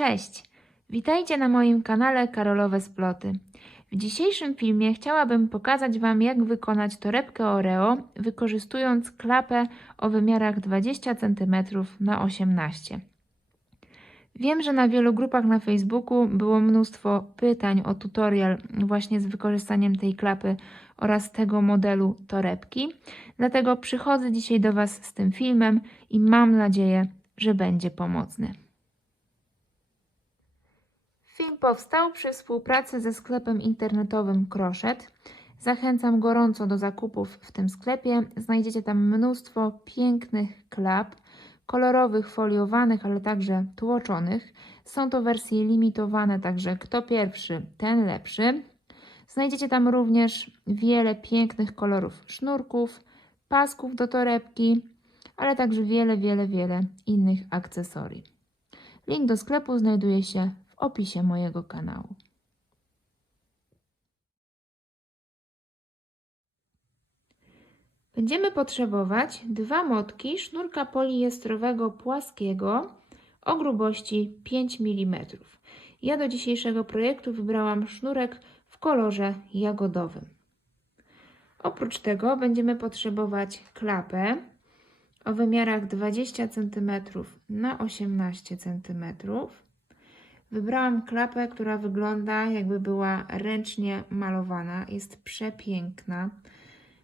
Cześć! Witajcie na moim kanale Karolowe Sploty. W dzisiejszym filmie chciałabym pokazać Wam, jak wykonać torebkę Oreo, wykorzystując klapę o wymiarach 20 cm na 18 cm. Wiem, że na wielu grupach na Facebooku było mnóstwo pytań o tutorial właśnie z wykorzystaniem tej klapy oraz tego modelu torebki. Dlatego przychodzę dzisiaj do Was z tym filmem i mam nadzieję, że będzie pomocny. Film powstał przy współpracy ze sklepem internetowym Crochet. Zachęcam gorąco do zakupów w tym sklepie. Znajdziecie tam mnóstwo pięknych klap, kolorowych, foliowanych, ale także tłoczonych. Są to wersje limitowane, także kto pierwszy, ten lepszy. Znajdziecie tam również wiele pięknych kolorów sznurków, pasków do torebki, ale także wiele innych akcesorii. Link do sklepu znajduje się w opisie mojego kanału. Będziemy potrzebować 2 motki sznurka poliestrowego płaskiego o grubości 5 mm. Ja do dzisiejszego projektu wybrałam sznurek w kolorze jagodowym. Oprócz tego będziemy potrzebować klapę o wymiarach 20 cm na 18 cm. Wybrałam klapę, która wygląda, jakby była ręcznie malowana. Jest przepiękna.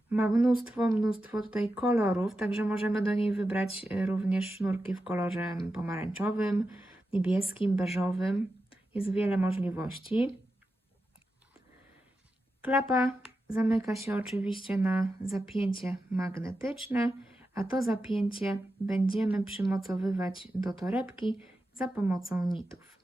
Ma mnóstwo tutaj kolorów, także możemy do niej wybrać również sznurki w kolorze pomarańczowym, niebieskim, beżowym. Jest wiele możliwości. Klapa zamyka się oczywiście na zapięcie magnetyczne, a to zapięcie będziemy przymocowywać do torebki za pomocą nitów.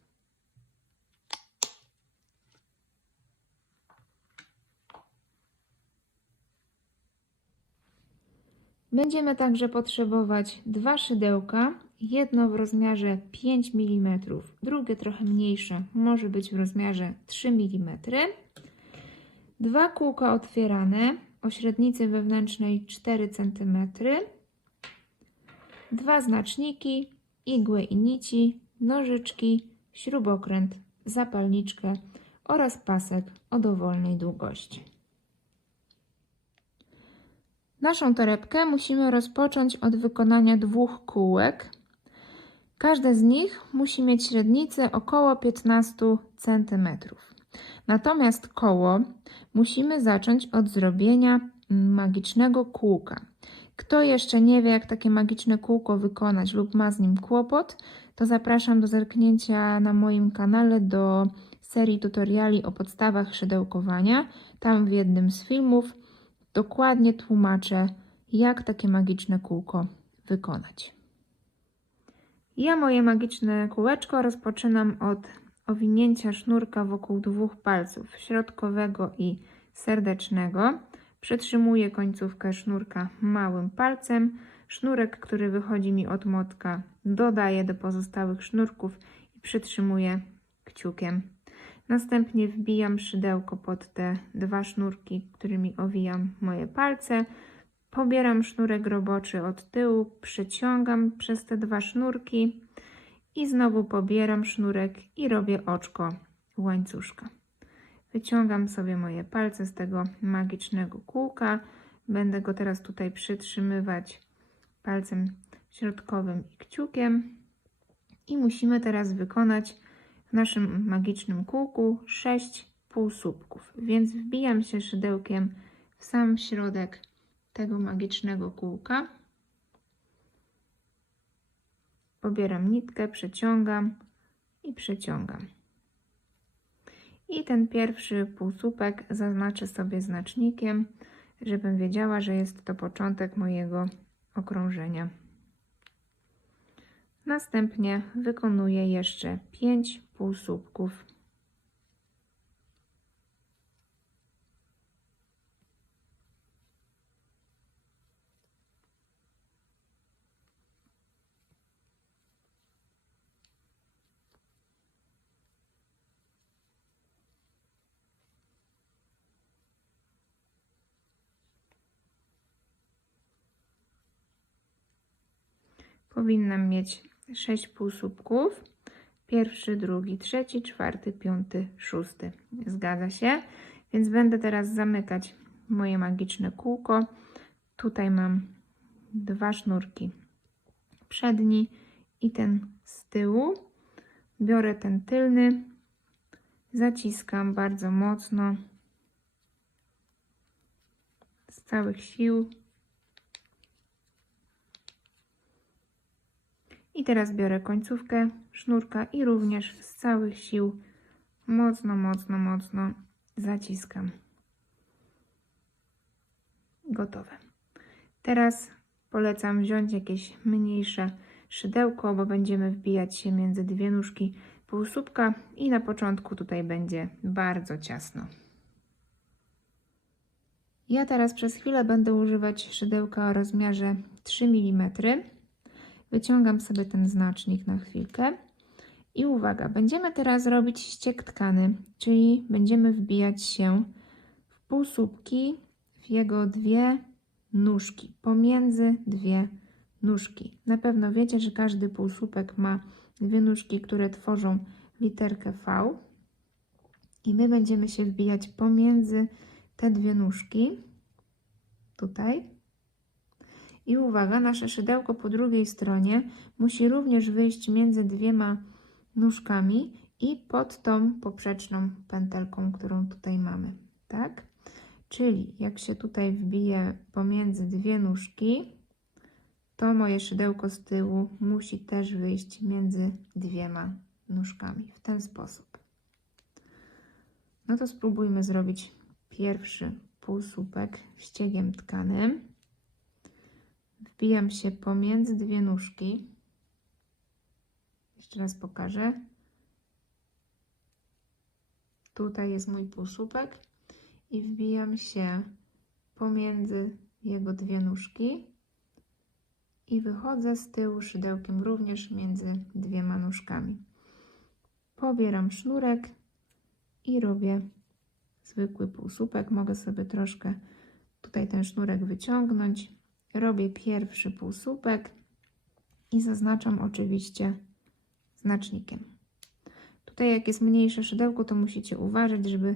Będziemy także potrzebować 2 szydełka, jedno w rozmiarze 5 mm, drugie trochę mniejsze, może być w rozmiarze 3 mm, 2 kółka otwierane o średnicy wewnętrznej 4 cm, 2 znaczniki, igły i nici, nożyczki, śrubokręt, zapalniczkę oraz pasek o dowolnej długości. Naszą torebkę musimy rozpocząć od wykonania 2 kółek. Każde z nich musi mieć średnicę około 15 cm. Natomiast koło musimy zacząć od zrobienia magicznego kółka. Kto jeszcze nie wie, jak takie magiczne kółko wykonać lub ma z nim kłopot, to zapraszam do zerknięcia na moim kanale do serii tutoriali o podstawach szydełkowania. Tam w jednym z filmów dokładnie tłumaczę, jak takie magiczne kółko wykonać. Ja moje magiczne kółeczko rozpoczynam od owinięcia sznurka wokół 2 palców, środkowego i serdecznego. Przytrzymuję końcówkę sznurka małym palcem. Sznurek, który wychodzi mi od motka, dodaję do pozostałych sznurków i przytrzymuję kciukiem. Następnie wbijam szydełko pod te 2 sznurki, którymi owijam moje palce. Pobieram sznurek roboczy od tyłu, przeciągam przez te 2 sznurki i znowu pobieram sznurek i robię oczko łańcuszka. Wyciągam sobie moje palce z tego magicznego kółka. Będę go teraz tutaj przytrzymywać palcem środkowym i kciukiem. I musimy teraz wykonać w naszym magicznym kółku 6 półsłupków, więc wbijam się szydełkiem w sam środek tego magicznego kółka. Pobieram nitkę, przeciągam i przeciągam. I ten pierwszy półsłupek zaznaczę sobie znacznikiem, żebym wiedziała, że jest to początek mojego okrążenia. Następnie wykonuję jeszcze 5 półsłupków. Powinnam mieć 6 półsłupków. Pierwszy, drugi, trzeci, czwarty, piąty, szósty. Zgadza się. Więc będę teraz zamykać moje magiczne kółko. Tutaj mam 2 sznurki przedni i ten z tyłu. Biorę ten tylny, zaciskam bardzo mocno z całych sił. I teraz biorę końcówkę sznurka i również z całych sił mocno, mocno, mocno zaciskam. Gotowe. Teraz polecam wziąć jakieś mniejsze szydełko, bo będziemy wbijać się między 2 nóżki półsłupka i na początku tutaj będzie bardzo ciasno. Ja teraz przez chwilę będę używać szydełka o rozmiarze 3 mm. Wyciągam sobie ten znacznik na chwilkę i uwaga, będziemy teraz robić ściek tkany, czyli będziemy wbijać się w półsłupki, w jego 2 nóżki, pomiędzy 2 nóżki. Na pewno wiecie, że każdy półsłupek ma 2 nóżki, które tworzą literkę V i my będziemy się wbijać pomiędzy te 2 nóżki, tutaj. I uwaga, nasze szydełko po drugiej stronie musi również wyjść między 2 nóżkami i pod tą poprzeczną pętelką, którą tutaj mamy, tak? Czyli jak się tutaj wbije pomiędzy 2 nóżki, to moje szydełko z tyłu musi też wyjść między 2 nóżkami, w ten sposób. No to spróbujmy zrobić pierwszy półsłupek ściegiem tkanym. Wbijam się pomiędzy 2 nóżki. Jeszcze raz pokażę. Tutaj jest mój półsłupek i wbijam się pomiędzy jego 2 nóżki i wychodzę z tyłu szydełkiem również między 2 nóżkami. Pobieram sznurek i robię zwykły półsłupek. Mogę sobie troszkę tutaj ten sznurek wyciągnąć. Robię pierwszy półsłupek i zaznaczam oczywiście znacznikiem. Tutaj jak jest mniejsze szydełko, to musicie uważać, żeby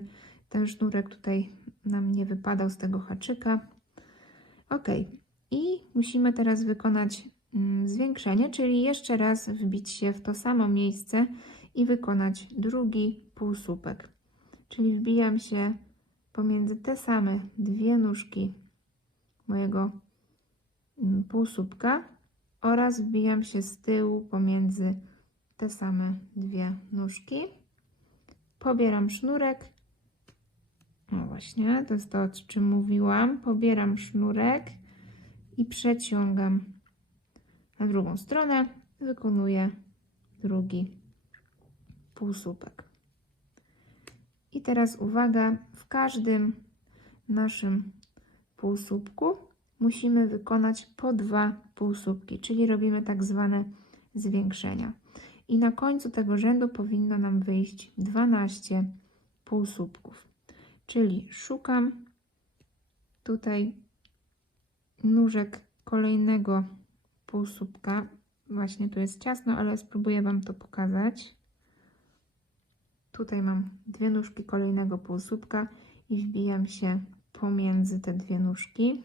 ten sznurek tutaj nam nie wypadał z tego haczyka. Ok. I musimy teraz wykonać zwiększenie, czyli jeszcze raz wbić się w to samo miejsce i wykonać drugi półsłupek. Czyli wbijam się pomiędzy te same 2 nóżki mojego półsłupka oraz wbijam się z tyłu pomiędzy te same 2 nóżki. Pobieram sznurek. No właśnie, to jest to, o czym mówiłam. Pobieram sznurek i przeciągam na drugą stronę. Wykonuję drugi półsłupek. I teraz uwaga, w każdym naszym półsłupku musimy wykonać po 2 półsłupki, czyli robimy tak zwane zwiększenia. I na końcu tego rzędu powinno nam wyjść 12 półsłupków. Czyli szukam tutaj nóżek kolejnego półsłupka. Właśnie tu jest ciasno, ale spróbuję Wam to pokazać. Tutaj mam 2 nóżki kolejnego półsłupka i wbijam się pomiędzy te 2 nóżki.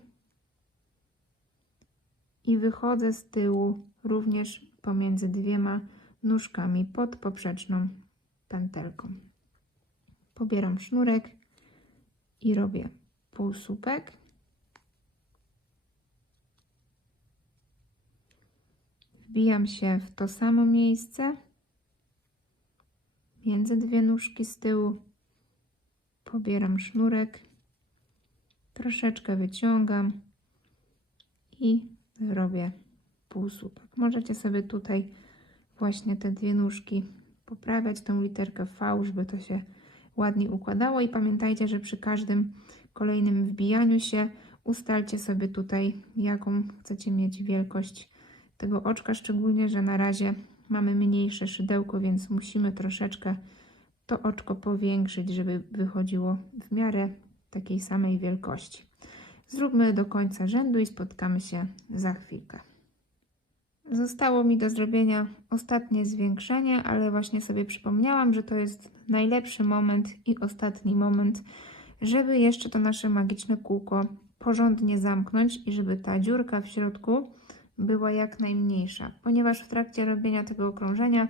I wychodzę z tyłu również pomiędzy 2 nóżkami pod poprzeczną pętelką. Pobieram sznurek i robię półsłupek. Wbijam się w to samo miejsce między 2 nóżki z tyłu. Pobieram sznurek, troszeczkę wyciągam i robię półsłupek. Możecie sobie tutaj właśnie te 2 nóżki poprawiać, tą literkę V, żeby to się ładnie układało i pamiętajcie, że przy każdym kolejnym wbijaniu się ustalcie sobie tutaj, jaką chcecie mieć wielkość tego oczka, szczególnie, że na razie mamy mniejsze szydełko, więc musimy troszeczkę to oczko powiększyć, żeby wychodziło w miarę takiej samej wielkości. Zróbmy do końca rzędu i spotkamy się za chwilkę. Zostało mi do zrobienia ostatnie zwiększenie, ale właśnie sobie przypomniałam, że to jest najlepszy moment i ostatni moment, żeby jeszcze to nasze magiczne kółko porządnie zamknąć i żeby ta dziurka w środku była jak najmniejsza, ponieważ w trakcie robienia tego okrążenia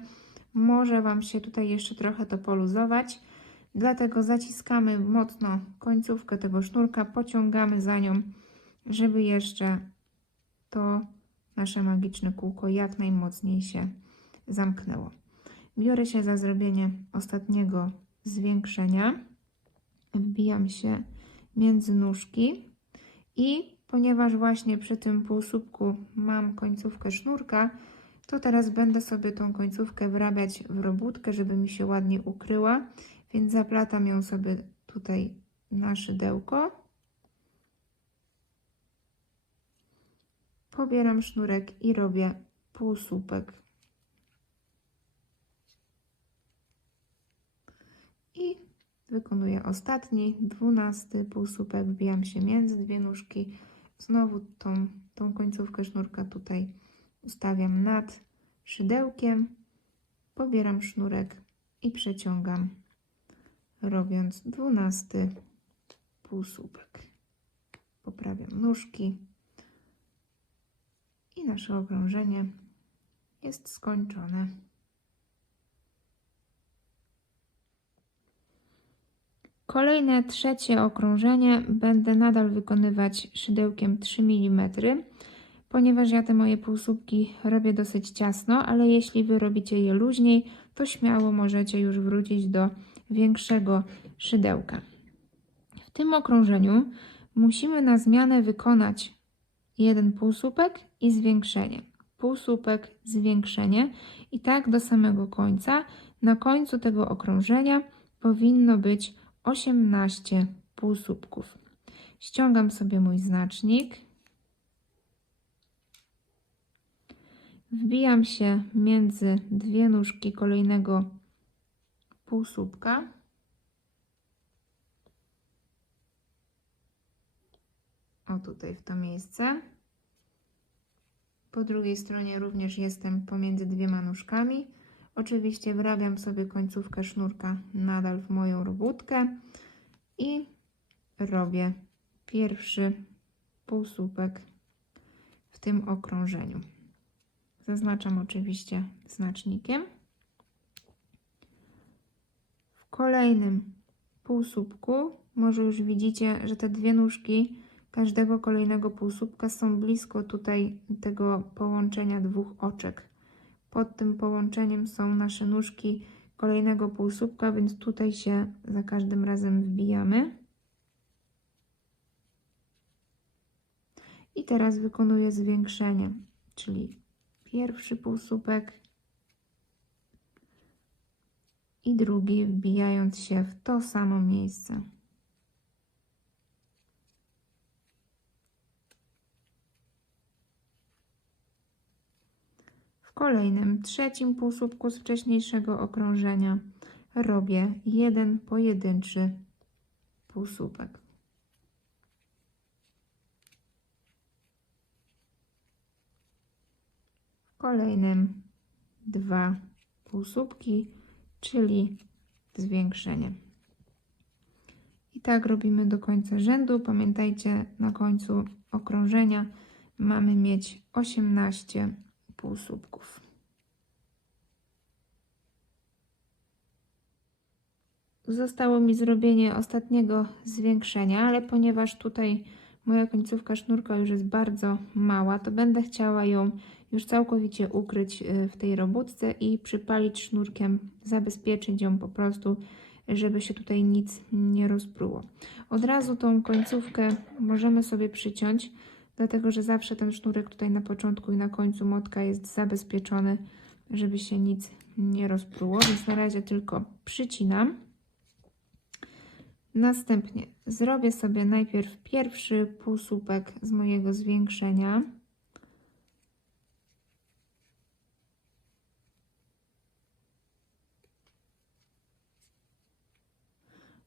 może Wam się tutaj jeszcze trochę to poluzować, dlatego zaciskamy mocno końcówkę tego sznurka, pociągamy za nią, żeby jeszcze to nasze magiczne kółko jak najmocniej się zamknęło. Biorę się za zrobienie ostatniego zwiększenia, wbijam się między nóżki i ponieważ właśnie przy tym półsłupku mam końcówkę sznurka, to teraz będę sobie tą końcówkę wrabiać w robótkę, żeby mi się ładnie ukryła, więc zaplatam ją sobie tutaj na szydełko. Pobieram sznurek i robię półsłupek. I wykonuję ostatni, 12 półsłupek, wbijam się między dwie nóżki. Znowu tą końcówkę sznurka tutaj ustawiam nad szydełkiem, pobieram sznurek i przeciągam, robiąc 12 półsłupek. Poprawiam nóżki i nasze okrążenie jest skończone. Kolejne, trzecie okrążenie będę nadal wykonywać szydełkiem 3 mm, ponieważ ja te moje półsłupki robię dosyć ciasno, ale jeśli Wy robicie je luźniej, to śmiało możecie już wrócić do większego szydełka. W tym okrążeniu musimy na zmianę wykonać jeden półsłupek i zwiększenie. Półsłupek, zwiększenie i tak do samego końca. Na końcu tego okrążenia powinno być 18 półsłupków. Ściągam sobie mój znacznik. Wbijam się między dwie nóżki kolejnego półsłupka. O, tutaj w to miejsce. Po drugiej stronie również jestem pomiędzy dwiema nóżkami. Oczywiście wrabiam sobie końcówkę sznurka nadal w moją robótkę i robię pierwszy półsłupek w tym okrążeniu. Zaznaczam oczywiście znacznikiem. W kolejnym półsłupku może już widzicie, że te dwie nóżki każdego kolejnego półsłupka są blisko tutaj tego połączenia dwóch oczek. Pod tym połączeniem są nasze nóżki kolejnego półsłupka, więc tutaj się za każdym razem wbijamy. I teraz wykonuję zwiększenie, czyli pierwszy półsłupek i drugi, wbijając się w to samo miejsce. W kolejnym, trzecim półsłupku z wcześniejszego okrążenia robię jeden pojedynczy półsłupek. W kolejnym dwa półsłupki, czyli zwiększenie. I tak robimy do końca rzędu. Pamiętajcie, na końcu okrążenia mamy mieć 18 półsłupków. Zostało mi zrobienie ostatniego zwiększenia, ale ponieważ tutaj moja końcówka sznurka już jest bardzo mała, to będę chciała ją już całkowicie ukryć w tej robótce i przypalić sznurkiem, zabezpieczyć ją po prostu, żeby się tutaj nic nie rozpruło. Od razu tą końcówkę możemy sobie przyciąć, dlatego że zawsze ten sznurek tutaj na początku i na końcu motka jest zabezpieczony, żeby się nic nie rozpruło, więc na razie tylko przycinam. Następnie zrobię sobie najpierw pierwszy półsłupek z mojego zwiększenia.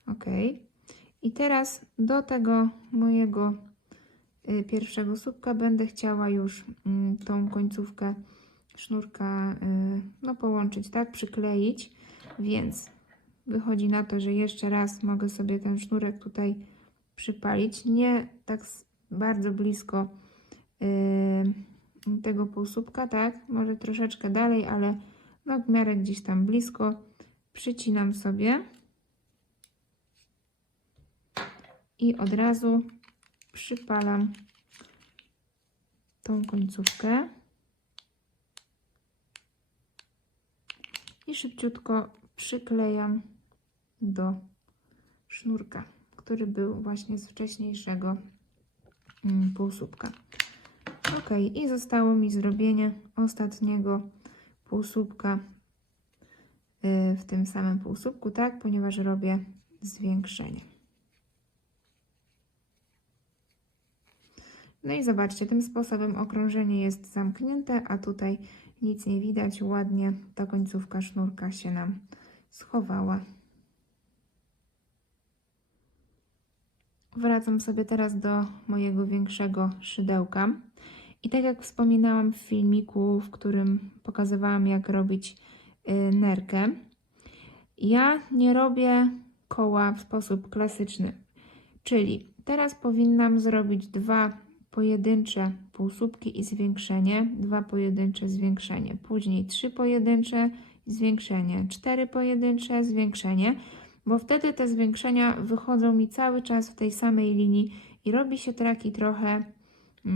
Ok. I teraz do tego mojego pierwszego słupka będę chciała już tą końcówkę sznurka no, połączyć, tak, przykleić, więc wychodzi na to, że jeszcze raz mogę sobie ten sznurek tutaj przypalić, nie tak bardzo blisko tego półsłupka, tak, może troszeczkę dalej, ale no w miarę gdzieś tam blisko. Przycinam sobie i od razu przypalam tą końcówkę i szybciutko przyklejam do sznurka, który był właśnie z wcześniejszego półsłupka. Ok, i zostało mi zrobienie ostatniego półsłupka w tym samym półsłupku, tak, ponieważ robię zwiększenie. No i zobaczcie, tym sposobem okrążenie jest zamknięte, a tutaj nic nie widać, ładnie ta końcówka sznurka się nam schowała. Wracam sobie teraz do mojego większego szydełka i tak jak wspominałam w filmiku, w którym pokazywałam, jak robić nerkę, ja nie robię koła w sposób klasyczny, czyli teraz powinnam zrobić 2 pojedyncze półsłupki i zwiększenie, 2 pojedyncze zwiększenie, później 3 pojedyncze zwiększenie, 4 pojedyncze zwiększenie, bo wtedy te zwiększenia wychodzą mi cały czas w tej samej linii i robi się taki trochę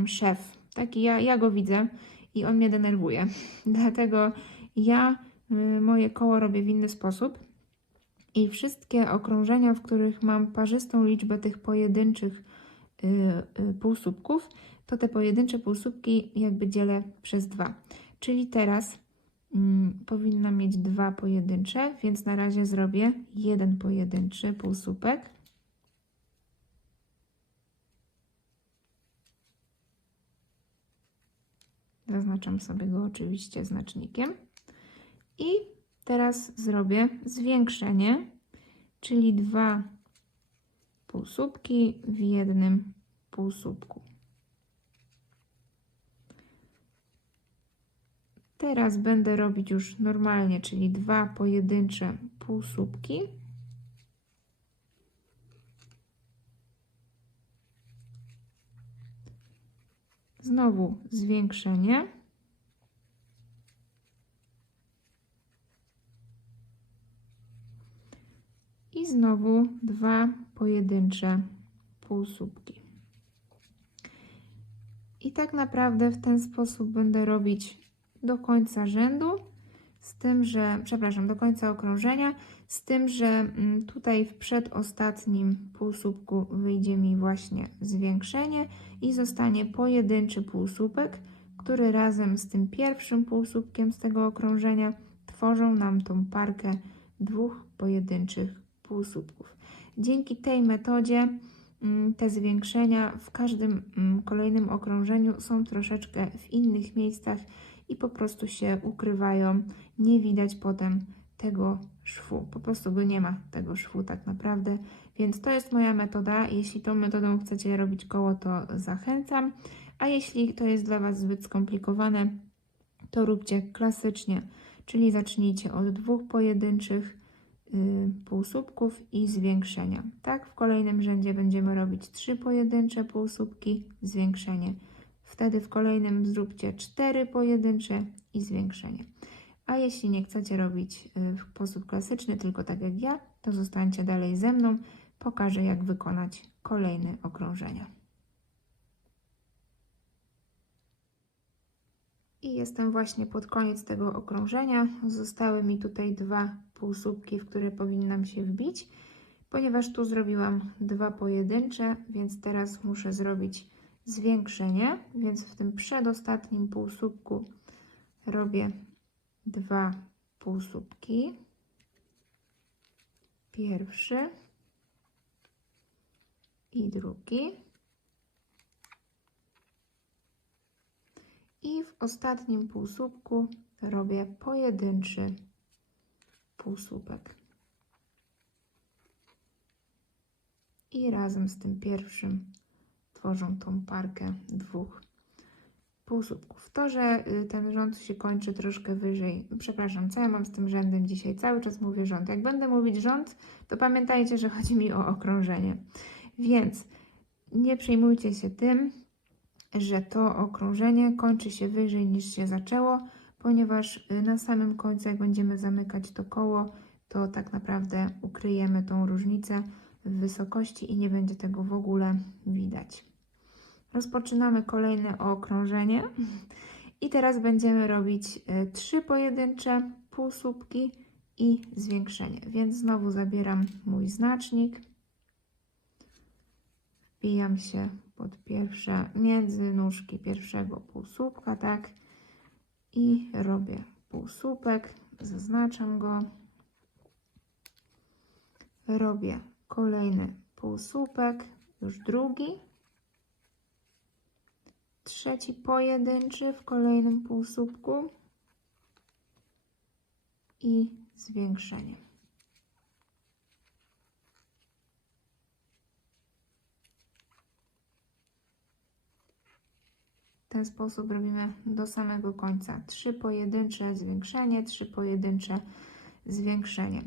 szef. Taki ja go widzę i on mnie denerwuje. Dlatego ja moje koło robię w inny sposób i wszystkie okrążenia, w których mam parzystą liczbę tych pojedynczych półsłupków, to te pojedyncze półsłupki jakby dzielę przez 2. Czyli teraz powinnam mieć 2 pojedyncze, więc na razie zrobię 1 pojedynczy półsłupek. Zaznaczam sobie go oczywiście znacznikiem. I teraz zrobię zwiększenie, czyli 2 półsłupki w jednym półsłupku. Teraz będę robić już normalnie, czyli 2 pojedyncze półsłupki. Znowu zwiększenie. I znowu 2 pojedyncze półsłupki. I tak naprawdę w ten sposób będę robić do końca rzędu, z tym, że, przepraszam, do końca okrążenia, z tym, że tutaj w przedostatnim półsłupku wyjdzie mi właśnie zwiększenie i zostanie pojedynczy półsłupek, który razem z tym pierwszym półsłupkiem z tego okrążenia tworzą nam tą parkę 2 pojedynczych półsłupków. Dzięki tej metodzie te zwiększenia w każdym kolejnym okrążeniu są troszeczkę w innych miejscach i po prostu się ukrywają. Nie widać potem tego szwu. Po prostu go nie ma, tego szwu tak naprawdę. Więc to jest moja metoda. Jeśli tą metodą chcecie robić koło, to zachęcam. A jeśli to jest dla Was zbyt skomplikowane, to róbcie klasycznie, czyli zacznijcie od 2 pojedynczych półsłupków i zwiększenia. Tak, w kolejnym rzędzie będziemy robić 3 pojedyncze półsłupki, zwiększenie. Wtedy w kolejnym zróbcie 4 pojedyncze i zwiększenie. A jeśli nie chcecie robić w sposób klasyczny, tylko tak jak ja, to zostańcie dalej ze mną. Pokażę, jak wykonać kolejne okrążenia. I jestem właśnie pod koniec tego okrążenia. Zostały mi tutaj 2 półsłupki, w które powinnam się wbić. Ponieważ tu zrobiłam 2 pojedyncze, więc teraz muszę zrobić zwiększenie, więc w tym przedostatnim półsłupku robię 2 półsłupki. Pierwszy i drugi. I w ostatnim półsłupku robię pojedynczy półsłupek. I razem z tym pierwszym tworzą tą parkę 2 półsłupków. To, że ten rząd się kończy troszkę wyżej, przepraszam, co ja mam z tym rzędem dzisiaj? Cały czas mówię rząd. Jak będę mówić rząd, to pamiętajcie, że chodzi mi o okrążenie. Więc nie przejmujcie się tym, że to okrążenie kończy się wyżej niż się zaczęło, ponieważ na samym końcu, jak będziemy zamykać to koło, to tak naprawdę ukryjemy tą różnicę w wysokości i nie będzie tego w ogóle widać. Rozpoczynamy kolejne okrążenie i teraz będziemy robić 3 pojedyncze półsłupki i zwiększenie. Więc znowu zabieram mój znacznik, wbijam się pod pierwsze, między nóżki pierwszego półsłupka, tak, i robię półsłupek, zaznaczam go, robię kolejny półsłupek, już drugi, trzeci pojedynczy w kolejnym półsłupku i zwiększenie. W ten sposób robimy do samego końca. 3 pojedyncze zwiększenie, 3 pojedyncze zwiększenie.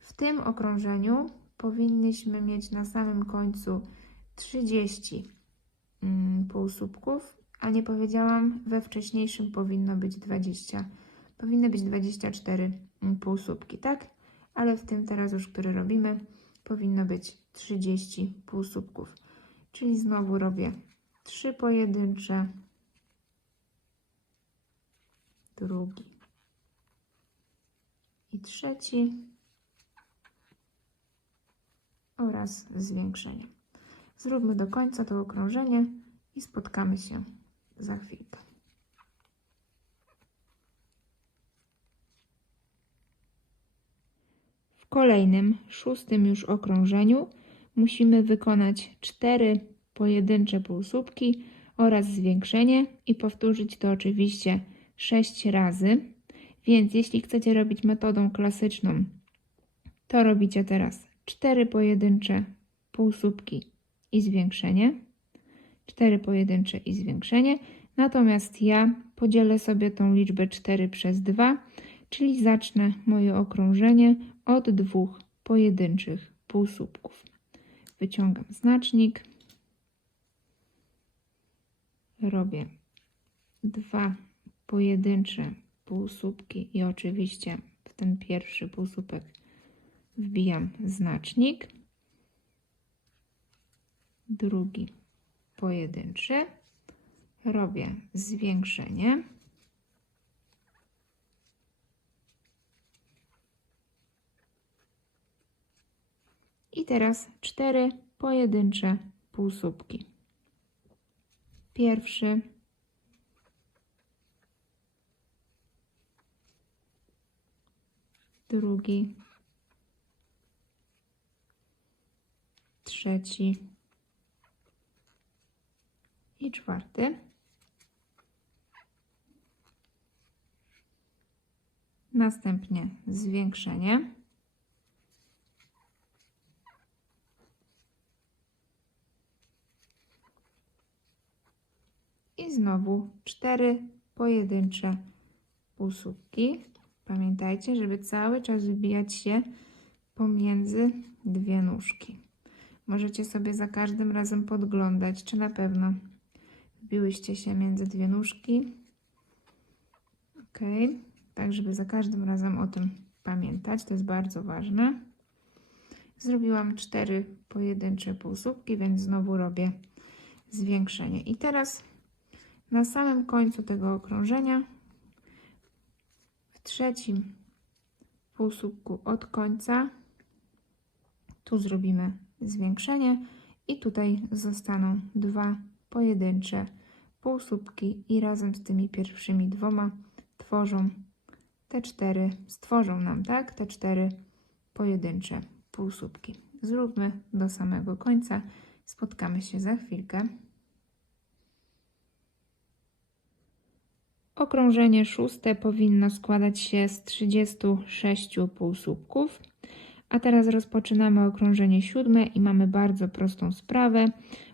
W tym okrążeniu powinniśmy mieć na samym końcu 30 półsłupków, a nie powiedziałam, we wcześniejszym powinno być 20. Powinny być 24 półsłupki, tak? Ale w tym teraz już, który robimy, powinno być 30 półsłupków. Czyli znowu robię 3 pojedyncze, drugi i trzeci oraz zwiększenie. Zróbmy do końca to okrążenie i spotkamy się za chwilkę. W kolejnym, 6. już okrążeniu musimy wykonać 4 pojedyncze półsłupki oraz zwiększenie i powtórzyć to oczywiście 6 razy. Więc jeśli chcecie robić metodą klasyczną, to robicie teraz 4 pojedyncze półsłupki i zwiększenie, 4 pojedyncze i zwiększenie. Natomiast ja podzielę sobie tą liczbę 4 przez 2, czyli zacznę moje okrążenie od 2 pojedynczych półsłupków. Wyciągam znacznik, robię 2 pojedyncze półsłupki i oczywiście w ten pierwszy półsłupek wbijam znacznik, drugi pojedynczy, robię zwiększenie i teraz 4 pojedyncze półsłupki. Pierwszy, drugi, trzeci i czwarty. Następnie zwiększenie. I znowu 4 pojedyncze półsłupki. Pamiętajcie, żeby cały czas wbijać się pomiędzy dwie nóżki. Możecie sobie za każdym razem podglądać, czy na pewno wbiłyście się między dwie nóżki. Ok, tak żeby za każdym razem o tym pamiętać, to jest bardzo ważne. Zrobiłam 4 pojedyncze półsłupki, więc znowu robię zwiększenie. I teraz na samym końcu tego okrążenia, w trzecim półsłupku od końca, tu zrobimy zwiększenie i tutaj zostaną 2 pojedyncze półsłupki i razem z tymi pierwszymi dwoma stworzą nam, tak, te 4 pojedyncze półsłupki. Zróbmy do samego końca, spotkamy się za chwilkę. Okrążenie 6 powinno składać się z 36 półsłupków, a teraz rozpoczynamy okrążenie 7 i mamy bardzo prostą sprawę.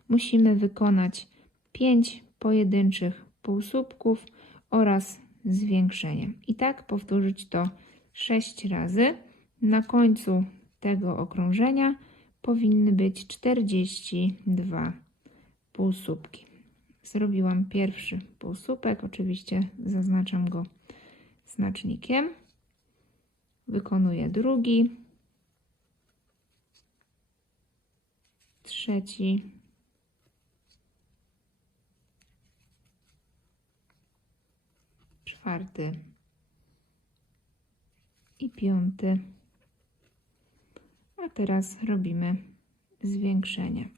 Musimy wykonać 5 pojedynczych półsłupków oraz zwiększenie. I tak powtórzyć to 6 razy. Na końcu tego okrążenia powinny być 42 półsłupki. Zrobiłam pierwszy półsłupek, oczywiście zaznaczam go znacznikiem. Wykonuję drugi, trzeci, czwarty i piąty. A teraz robimy zwiększenie,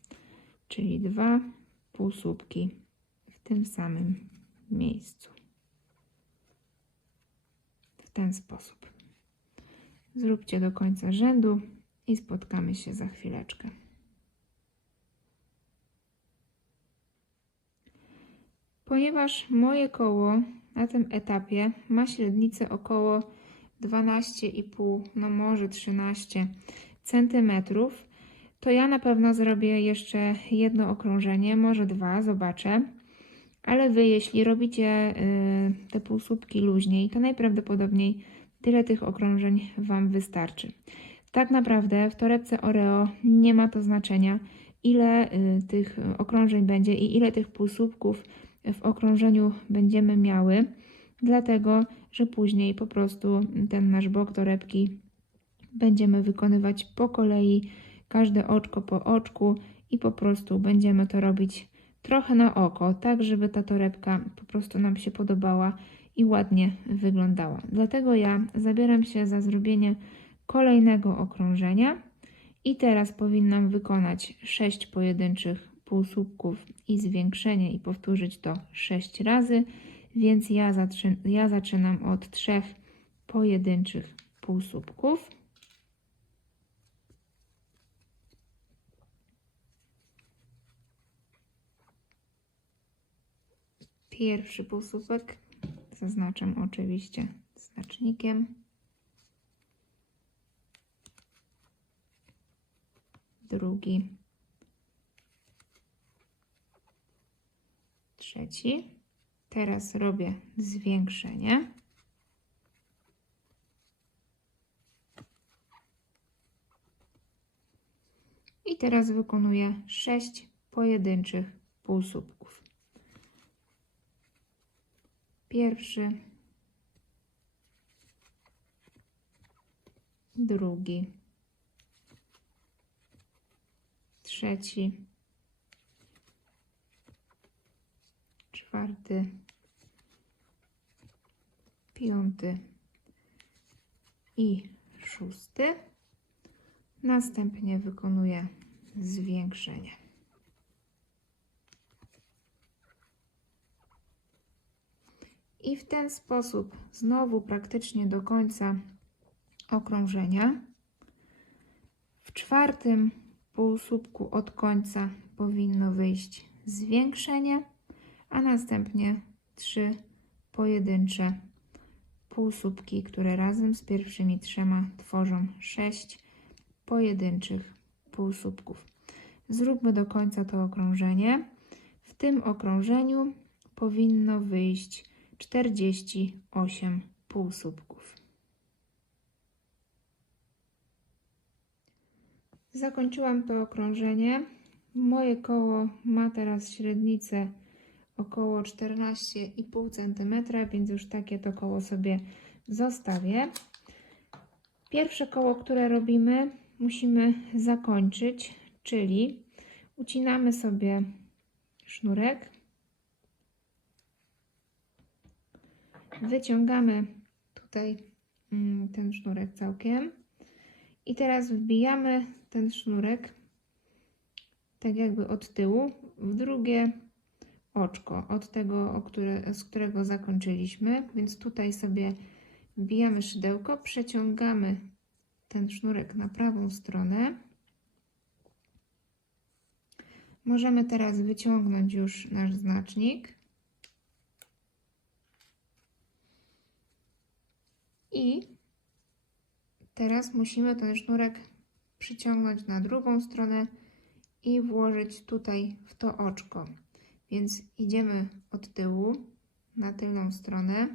czyli 2 półsłupki w tym samym miejscu. W ten sposób. Zróbcie do końca rzędu i spotkamy się za chwileczkę. Ponieważ moje koło na tym etapie ma średnicę około 12,5, no może 13 cm, to ja na pewno zrobię jeszcze jedno okrążenie, może 2, zobaczę. Ale Wy, jeśli robicie te półsłupki luźniej, to najprawdopodobniej tyle tych okrążeń Wam wystarczy. Tak naprawdę w torebce Oreo nie ma to znaczenia, ile tych okrążeń będzie i ile tych półsłupków w okrążeniu będziemy miały, dlatego że później po prostu ten nasz bok torebki będziemy wykonywać po kolei, każde oczko po oczku i po prostu będziemy to robić trochę na oko, tak żeby ta torebka po prostu nam się podobała i ładnie wyglądała. Dlatego ja zabieram się za zrobienie kolejnego okrążenia i teraz powinnam wykonać 6 pojedynczych półsłupków i zwiększenie i powtórzyć to 6 razy, więc ja zaczynam od 3 pojedynczych półsłupków. Pierwszy półsłupek zaznaczam oczywiście znacznikiem. Drugi. Trzeci. Teraz robię zwiększenie. I teraz wykonuję 6 pojedynczych półsłupków. Pierwszy, drugi, trzeci, czwarty, piąty i szósty. Następnie wykonuję zwiększenie. I w ten sposób znowu praktycznie do końca okrążenia. W czwartym półsłupku od końca powinno wyjść zwiększenie, a następnie 3 pojedyncze półsłupki, które razem z pierwszymi 3 tworzą 6 pojedynczych półsłupków. Zróbmy do końca to okrążenie. W tym okrążeniu powinno wyjść 48 półsłupków. Zakończyłam to okrążenie. Moje koło ma teraz średnicę około 14,5 cm, więc już takie to koło sobie zostawię. Pierwsze koło, które robimy, musimy zakończyć, czyli ucinamy sobie sznurek, wyciągamy tutaj ten sznurek całkiem i teraz wbijamy ten sznurek tak jakby od tyłu w drugie oczko, od tego, z którego zakończyliśmy, więc tutaj sobie wbijamy szydełko, przeciągamy ten sznurek na prawą stronę. Możemy teraz wyciągnąć już nasz znacznik i teraz musimy ten sznurek przyciągnąć na drugą stronę i włożyć tutaj w to oczko. Więc idziemy od tyłu, na tylną stronę.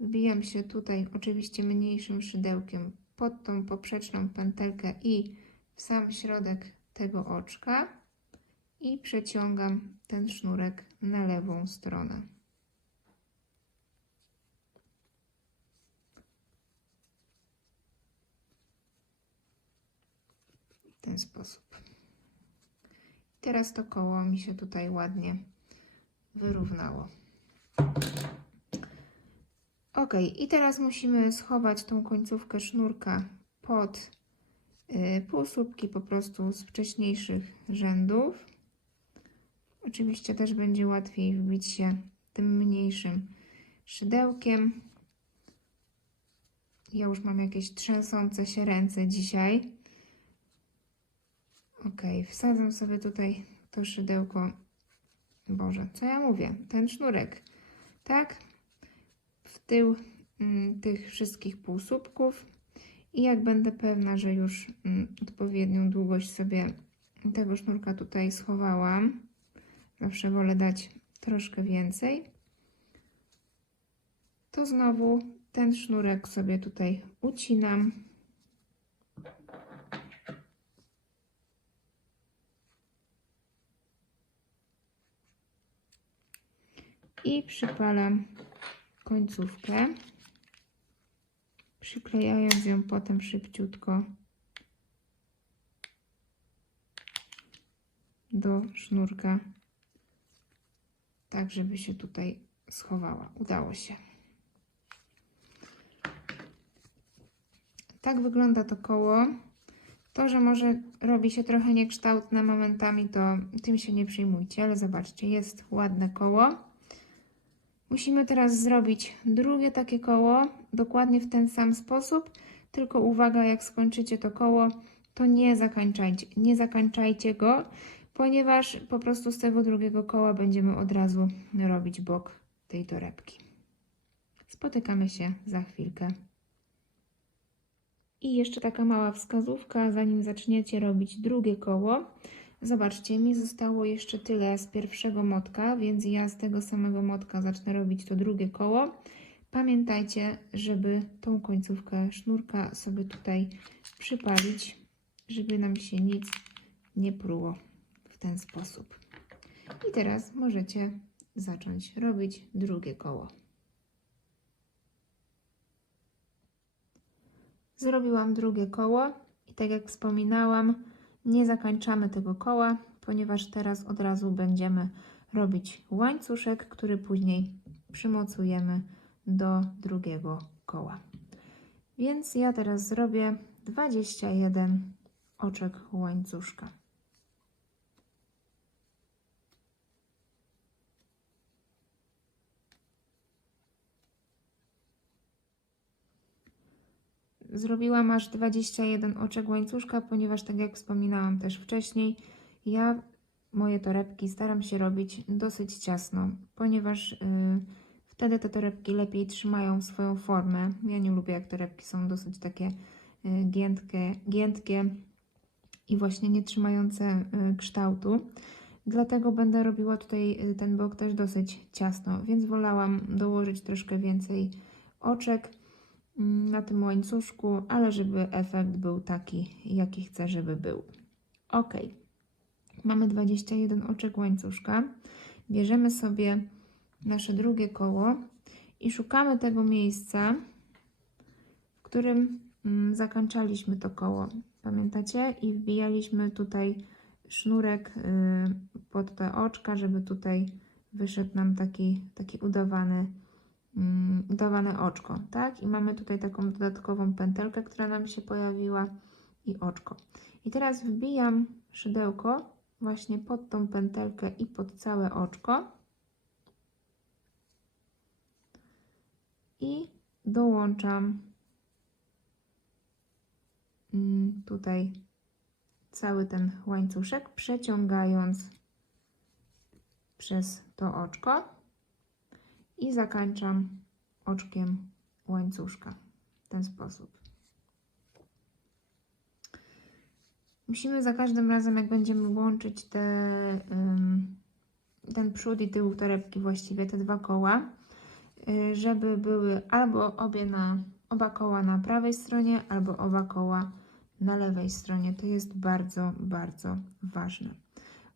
Wbijam się tutaj oczywiście mniejszym szydełkiem pod tą poprzeczną pętelkę i w sam środek tego oczka i przeciągam ten sznurek na lewą stronę. W ten sposób. Teraz to koło mi się tutaj ładnie wyrównało. Ok, i teraz musimy schować tą końcówkę sznurka pod półsłupki po prostu z wcześniejszych rzędów. Oczywiście też będzie łatwiej wbić się tym mniejszym szydełkiem. Ja już mam jakieś trzęsące się ręce dzisiaj. Ok, wsadzam sobie tutaj to szydełko. Boże, co ja mówię? Ten sznurek, tak? W tył tych wszystkich półsłupków. I jak będę pewna, że już odpowiednią długość sobie tego sznurka tutaj schowałam, zawsze wolę dać troszkę więcej, to znowu ten sznurek sobie tutaj ucinam. I przypalam końcówkę, przyklejając ją potem szybciutko do sznurka, tak żeby się tutaj schowała. Udało się. Tak wygląda to koło. To, że może robi się trochę niekształtne momentami, to tym się nie przejmujcie, ale zobaczcie, jest ładne koło. Musimy teraz zrobić drugie takie koło, dokładnie w ten sam sposób, tylko uwaga, jak skończycie to koło, to nie zakańczajcie go, ponieważ po prostu z tego drugiego koła będziemy od razu robić bok tej torebki. Spotykamy się za chwilkę. I jeszcze taka mała wskazówka, zanim zaczniecie robić drugie koło. Zobaczcie, mi zostało jeszcze tyle z pierwszego motka, więc ja z tego samego motka zacznę robić to drugie koło. Pamiętajcie, żeby tą końcówkę sznurka sobie tutaj przypalić, żeby nam się nic nie pruło w ten sposób. I teraz możecie zacząć robić drugie koło. Zrobiłam drugie koło i tak jak wspominałam, nie zakończamy tego koła, ponieważ teraz od razu będziemy robić łańcuszek, który później przymocujemy do drugiego koła. Więc ja teraz zrobię 21 oczek łańcuszka. Zrobiłam aż 21 oczek łańcuszka, ponieważ tak jak wspominałam też wcześniej, ja moje torebki staram się robić dosyć ciasno, ponieważ wtedy te torebki lepiej trzymają swoją formę. Ja nie lubię, jak torebki są dosyć takie giętkie i właśnie nie trzymające kształtu. Dlatego będę robiła tutaj ten bok też dosyć ciasno, więc wolałam dołożyć troszkę więcej oczek na tym łańcuszku, ale żeby efekt był taki, jaki chcę, żeby był. Ok, mamy 21 oczek łańcuszka. Bierzemy sobie nasze drugie koło i szukamy tego miejsca, w którym zakończaliśmy to koło. Pamiętacie? I wbijaliśmy tutaj sznurek pod te oczka, żeby tutaj wyszedł nam taki udawane oczko, tak? I mamy tutaj taką dodatkową pętelkę, która nam się pojawiła i oczko. I teraz wbijam szydełko właśnie pod tą pętelkę i pod całe oczko i dołączam tutaj cały ten łańcuszek, przeciągając przez to oczko i zakończam oczkiem łańcuszka w ten sposób. Musimy za każdym razem, jak będziemy łączyć ten przód i tył torebki, właściwie te dwa koła, żeby były albo oba koła na prawej stronie, albo oba koła na lewej stronie. To jest bardzo, bardzo ważne.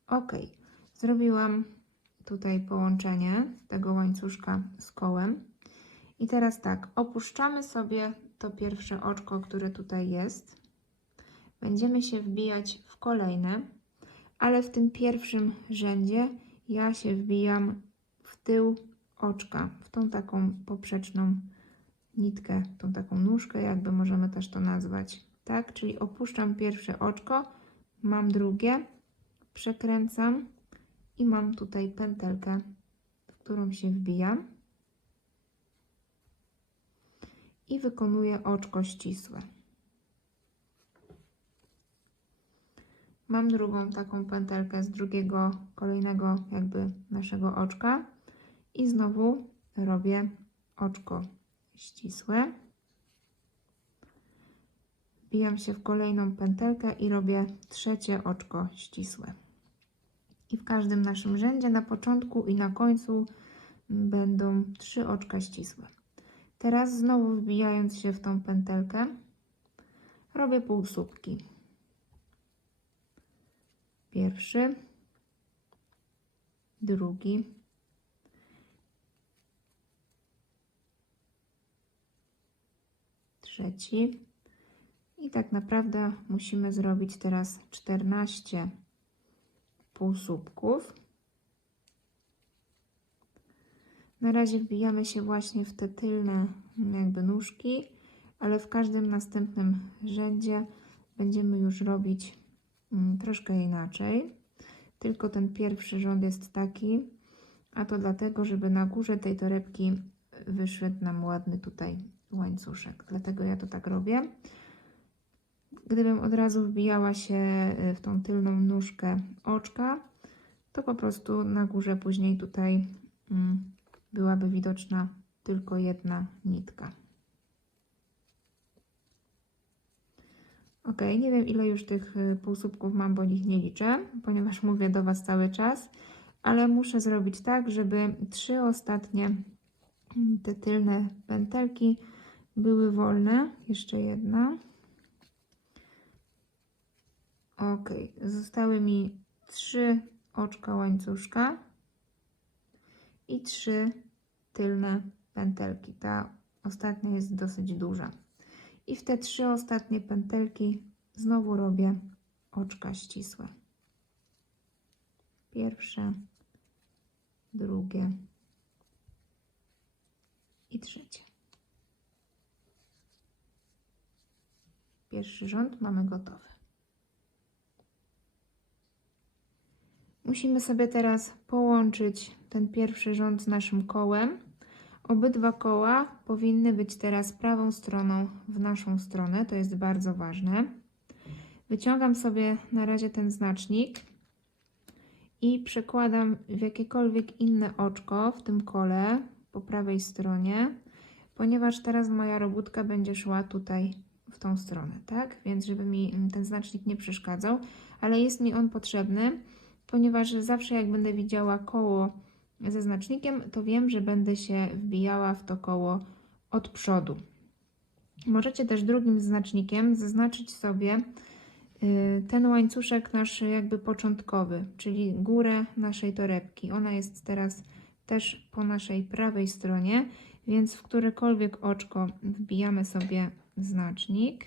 Ok, zrobiłam tutaj połączenie tego łańcuszka z kołem. I teraz tak, opuszczamy sobie to pierwsze oczko, które tutaj jest. Będziemy się wbijać w kolejne, ale w tym pierwszym rzędzie ja się wbijam w tył oczka, w tą taką poprzeczną nitkę, tą taką nóżkę, jakby możemy też to nazwać, tak? Czyli opuszczam pierwsze oczko, mam drugie, przekręcam i mam tutaj pętelkę, w którą się wbijam i wykonuję oczko ścisłe. Mam drugą taką pętelkę z drugiego, kolejnego jakby naszego oczka i znowu robię oczko ścisłe. Wbijam się w kolejną pętelkę i robię trzecie oczko ścisłe. I w każdym naszym rzędzie na początku i na końcu będą 3 oczka ścisłe. Teraz znowu wbijając się w tą pętelkę robię półsłupki. Pierwszy, drugi, trzeci i tak naprawdę musimy zrobić teraz 14 półsłupków. Na razie wbijamy się właśnie w te tylne jakby nóżki, ale w każdym następnym rzędzie będziemy już robić troszkę inaczej. Tylko ten pierwszy rząd jest taki, a to dlatego, żeby na górze tej torebki wyszedł nam ładny tutaj łańcuszek. Dlatego ja to tak robię. Gdybym od razu wbijała się w tą tylną nóżkę oczka, to po prostu na górze później tutaj byłaby widoczna tylko jedna nitka. Ok, nie wiem ile już tych półsłupków mam, bo ich nie liczę, ponieważ mówię do Was cały czas, ale muszę zrobić tak, żeby 3 ostatnie te tylne pętelki były wolne. Jeszcze jedna. Ok, zostały mi 3 oczka łańcuszka i 3 tylne pętelki. Ta ostatnia jest dosyć duża. I w te 3 ostatnie pętelki znowu robię oczka ścisłe. Pierwsze, drugie i trzecie. Pierwszy rząd mamy gotowy. Musimy sobie teraz połączyć ten pierwszy rząd z naszym kołem. Obydwa koła powinny być teraz prawą stroną w naszą stronę, to jest bardzo ważne. Wyciągam sobie na razie ten znacznik i przekładam w jakiekolwiek inne oczko w tym kole po prawej stronie, ponieważ teraz moja robótka będzie szła tutaj w tą stronę, tak? Więc żeby mi ten znacznik nie przeszkadzał, ale jest mi on potrzebny, ponieważ zawsze jak będę widziała koło ze znacznikiem, to wiem, że będę się wbijała w to koło od przodu. Możecie też drugim znacznikiem zaznaczyć sobie ten łańcuszek nasz jakby początkowy, czyli górę naszej torebki. Ona jest teraz też po naszej prawej stronie, więc w którekolwiek oczko wbijamy sobie znacznik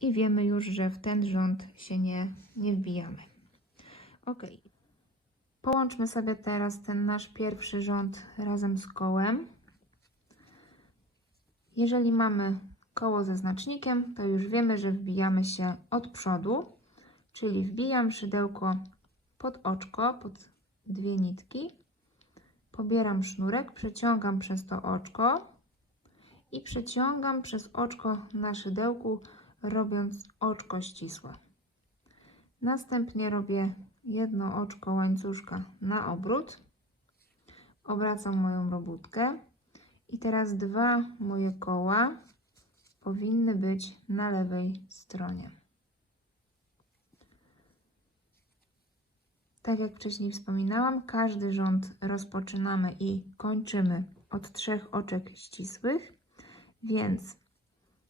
i wiemy już, że w ten rząd się nie wbijamy. Ok. Połączmy sobie teraz ten nasz pierwszy rząd razem z kołem. Jeżeli mamy koło ze znacznikiem, to już wiemy, że wbijamy się od przodu, czyli wbijam szydełko pod oczko, pod 2 nitki, pobieram sznurek, przeciągam przez to oczko i przeciągam przez oczko na szydełku, robiąc oczko ścisłe. Następnie robię jedno oczko łańcuszka na obrót, obracam moją robótkę i teraz 2 moje koła powinny być na lewej stronie. Tak jak wcześniej wspominałam, każdy rząd rozpoczynamy i kończymy od 3 oczek ścisłych, więc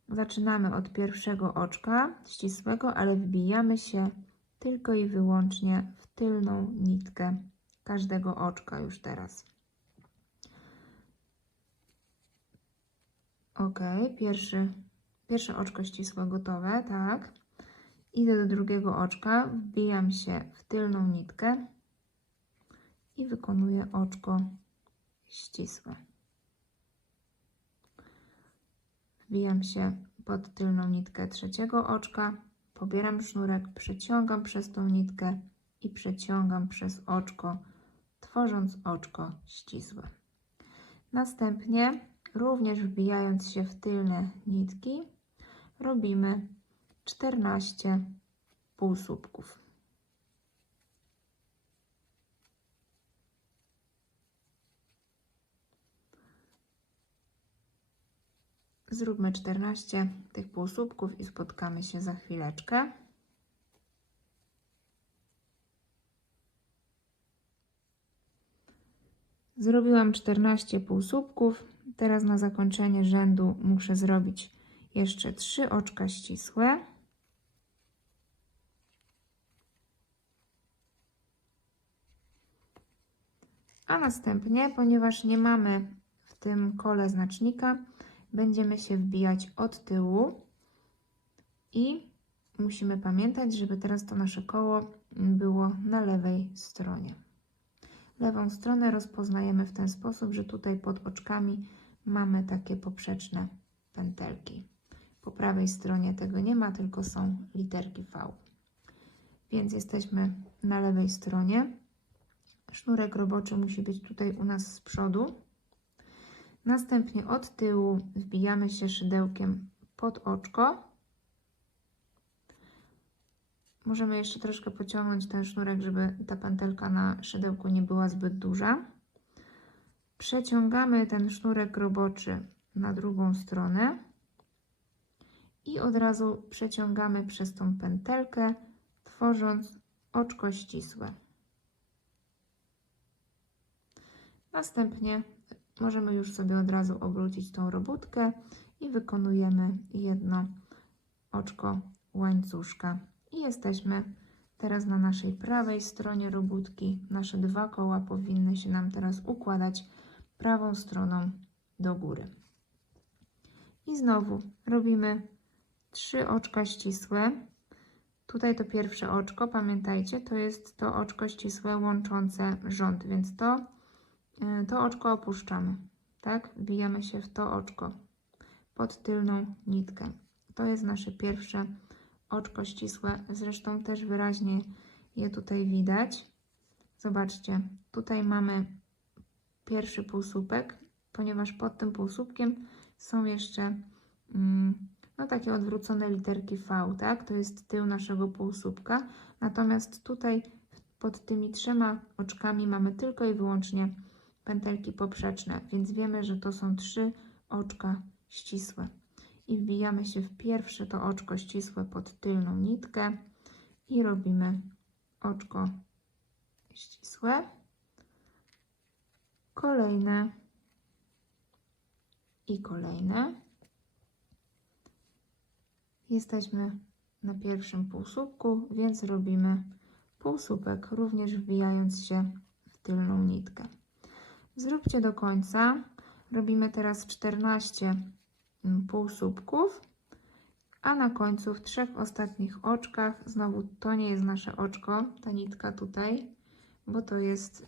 zaczynamy od pierwszego oczka ścisłego, ale wbijamy się tylko i wyłącznie w tylną nitkę każdego oczka już teraz. Ok, pierwsze oczko ścisłe gotowe, tak. Idę do drugiego oczka, wbijam się w tylną nitkę i wykonuję oczko ścisłe. Wbijam się pod tylną nitkę trzeciego oczka, pobieram sznurek, przeciągam przez tą nitkę i przeciągam przez oczko, tworząc oczko ścisłe. Następnie, również wbijając się w tylne nitki, robimy 14 półsłupków. Zróbmy 14 tych półsłupków i spotkamy się za chwileczkę. Zrobiłam 14 półsłupków. Teraz na zakończenie rzędu muszę zrobić jeszcze 3 oczka ścisłe. A następnie, ponieważ nie mamy w tym kole znacznika, będziemy się wbijać od tyłu i musimy pamiętać, żeby teraz to nasze koło było na lewej stronie. Lewą stronę rozpoznajemy w ten sposób, że tutaj pod oczkami mamy takie poprzeczne pętelki. Po prawej stronie tego nie ma, tylko są literki V. Więc jesteśmy na lewej stronie. Sznurek roboczy musi być tutaj u nas z przodu. Następnie od tyłu wbijamy się szydełkiem pod oczko. Możemy jeszcze troszkę pociągnąć ten sznurek, żeby ta pętelka na szydełku nie była zbyt duża. Przeciągamy ten sznurek roboczy na drugą stronę i od razu przeciągamy przez tą pętelkę, tworząc oczko ścisłe. Następnie możemy już sobie od razu obrócić tą robótkę i wykonujemy jedno oczko łańcuszka. I jesteśmy teraz na naszej prawej stronie robótki. Nasze 2 koła powinny się nam teraz układać prawą stroną do góry. I znowu robimy 3 oczka ścisłe. Tutaj to pierwsze oczko, pamiętajcie, to jest to oczko ścisłe łączące rząd, więc to oczko opuszczamy, tak? Wbijamy się w to oczko pod tylną nitkę. To jest nasze pierwsze oczko ścisłe, zresztą też wyraźnie je tutaj widać. Zobaczcie, tutaj mamy pierwszy półsłupek, ponieważ pod tym półsłupkiem są jeszcze no, takie odwrócone literki V, tak? To jest tył naszego półsłupka. Natomiast tutaj pod tymi 3 oczkami mamy tylko i wyłącznie pętelki poprzeczne, więc wiemy, że to są 3 oczka ścisłe. I wbijamy się w pierwsze to oczko ścisłe pod tylną nitkę i robimy oczko ścisłe, kolejne i kolejne. Jesteśmy na pierwszym półsłupku, więc robimy półsłupek, również wbijając się w tylną nitkę. Zróbcie do końca. Robimy teraz 14 półsłupków, a na końcu w 3 ostatnich oczkach, znowu to nie jest nasze oczko, ta nitka tutaj, bo to jest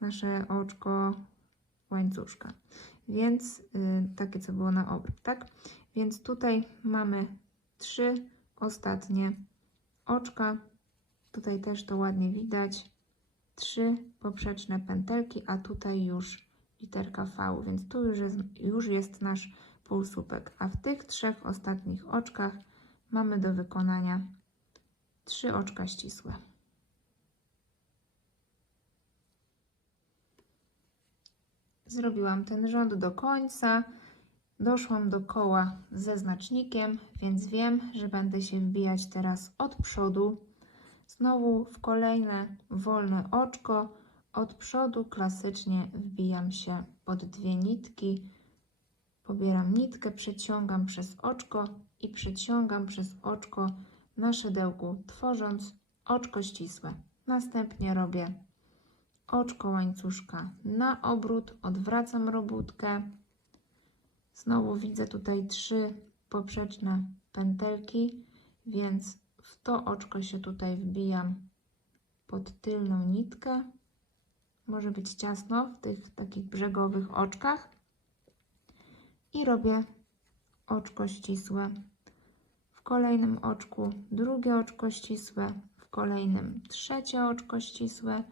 nasze oczko łańcuszka, więc takie, co było na obrót, tak? Więc tutaj mamy 3 ostatnie oczka, tutaj też to ładnie widać, 3 poprzeczne pętelki, a tutaj już literka V, więc tu już jest nasz półsłupek, a w tych 3 ostatnich oczkach mamy do wykonania 3 oczka ścisłe. Zrobiłam ten rząd do końca, doszłam do koła ze znacznikiem, więc wiem, że będę się wbijać teraz od przodu. Znowu w kolejne wolne oczko od przodu klasycznie wbijam się pod 2 nitki, pobieram nitkę, przeciągam przez oczko i przeciągam przez oczko na szydełku, tworząc oczko ścisłe. Następnie robię oczko łańcuszka na obrót, odwracam robótkę. Znowu widzę tutaj 3 poprzeczne pętelki, więc w to oczko się tutaj wbijam pod tylną nitkę. Może być ciasno w tych takich brzegowych oczkach. I robię oczko ścisłe. W kolejnym oczku drugie oczko ścisłe, w kolejnym trzecie oczko ścisłe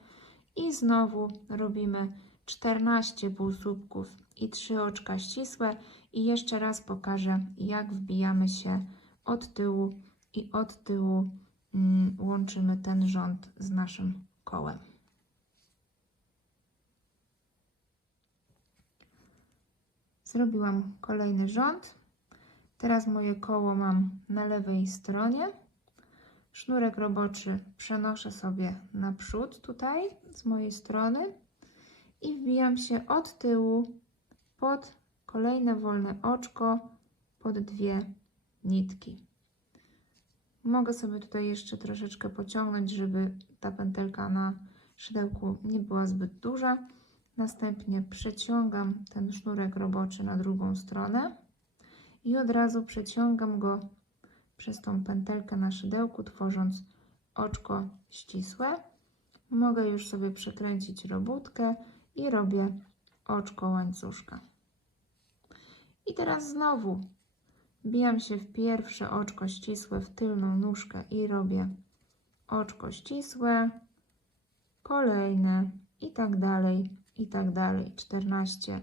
i znowu robimy 14 półsłupków i 3 oczka ścisłe i jeszcze raz pokażę, jak wbijamy się od tyłu i od tyłu łączymy ten rząd z naszym kołem. Zrobiłam kolejny rząd. Teraz moje koło mam na lewej stronie. Sznurek roboczy przenoszę sobie na przód tutaj z mojej strony i wbijam się od tyłu pod kolejne wolne oczko pod 2 nitki. Mogę sobie tutaj jeszcze troszeczkę pociągnąć, żeby ta pętelka na szydełku nie była zbyt duża. Następnie przeciągam ten sznurek roboczy na drugą stronę i od razu przeciągam go przez tą pętelkę na szydełku, tworząc oczko ścisłe. Mogę już sobie przekręcić robótkę i robię oczko łańcuszka. I teraz znowu wbijam się w pierwsze oczko ścisłe, w tylną nóżkę i robię oczko ścisłe, kolejne i tak dalej, i tak dalej. 14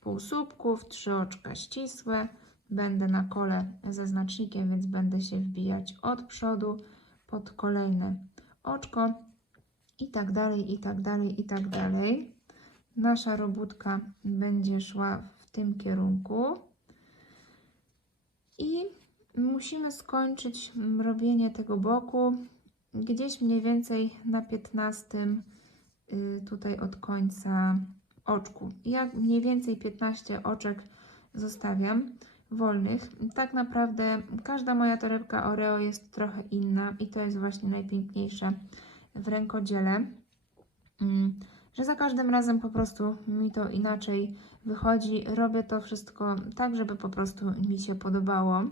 półsłupków, 3 oczka ścisłe. Będę na kole ze znacznikiem, więc będę się wbijać od przodu pod kolejne oczko i tak dalej, i tak dalej, i tak dalej. Nasza robótka będzie szła w tym kierunku i musimy skończyć robienie tego boku gdzieś mniej więcej na 15 tutaj od końca oczku. Ja mniej więcej 15 oczek zostawiam wolnych. Tak naprawdę każda moja torebka Oreo jest trochę inna i to jest właśnie najpiękniejsze w rękodziele, że za każdym razem po prostu mi to inaczej wychodzi. Robię to wszystko tak, żeby po prostu mi się podobało.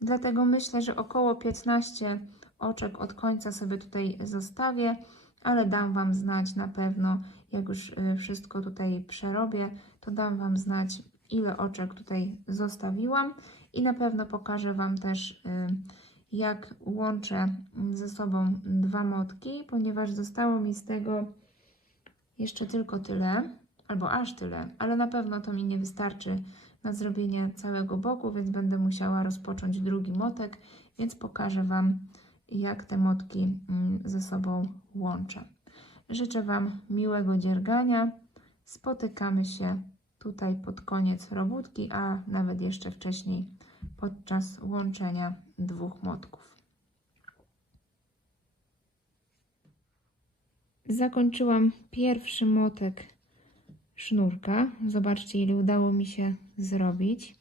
Dlatego myślę, że około 15 oczek od końca sobie tutaj zostawię, ale dam Wam znać na pewno, jak już wszystko tutaj przerobię, to dam Wam znać, ile oczek tutaj zostawiłam i na pewno pokażę Wam też, jak łączę ze sobą 2 motki, ponieważ zostało mi z tego jeszcze tylko tyle, albo aż tyle, ale na pewno to mi nie wystarczy na zrobienie całego boku, więc będę musiała rozpocząć drugi motek, więc pokażę Wam, jak te motki ze sobą łączę. Życzę Wam miłego dziergania. Spotykamy się tutaj pod koniec robótki, a nawet jeszcze wcześniej podczas łączenia 2 motków. Zakończyłam pierwszy motek sznurka. Zobaczcie, ile udało mi się zrobić.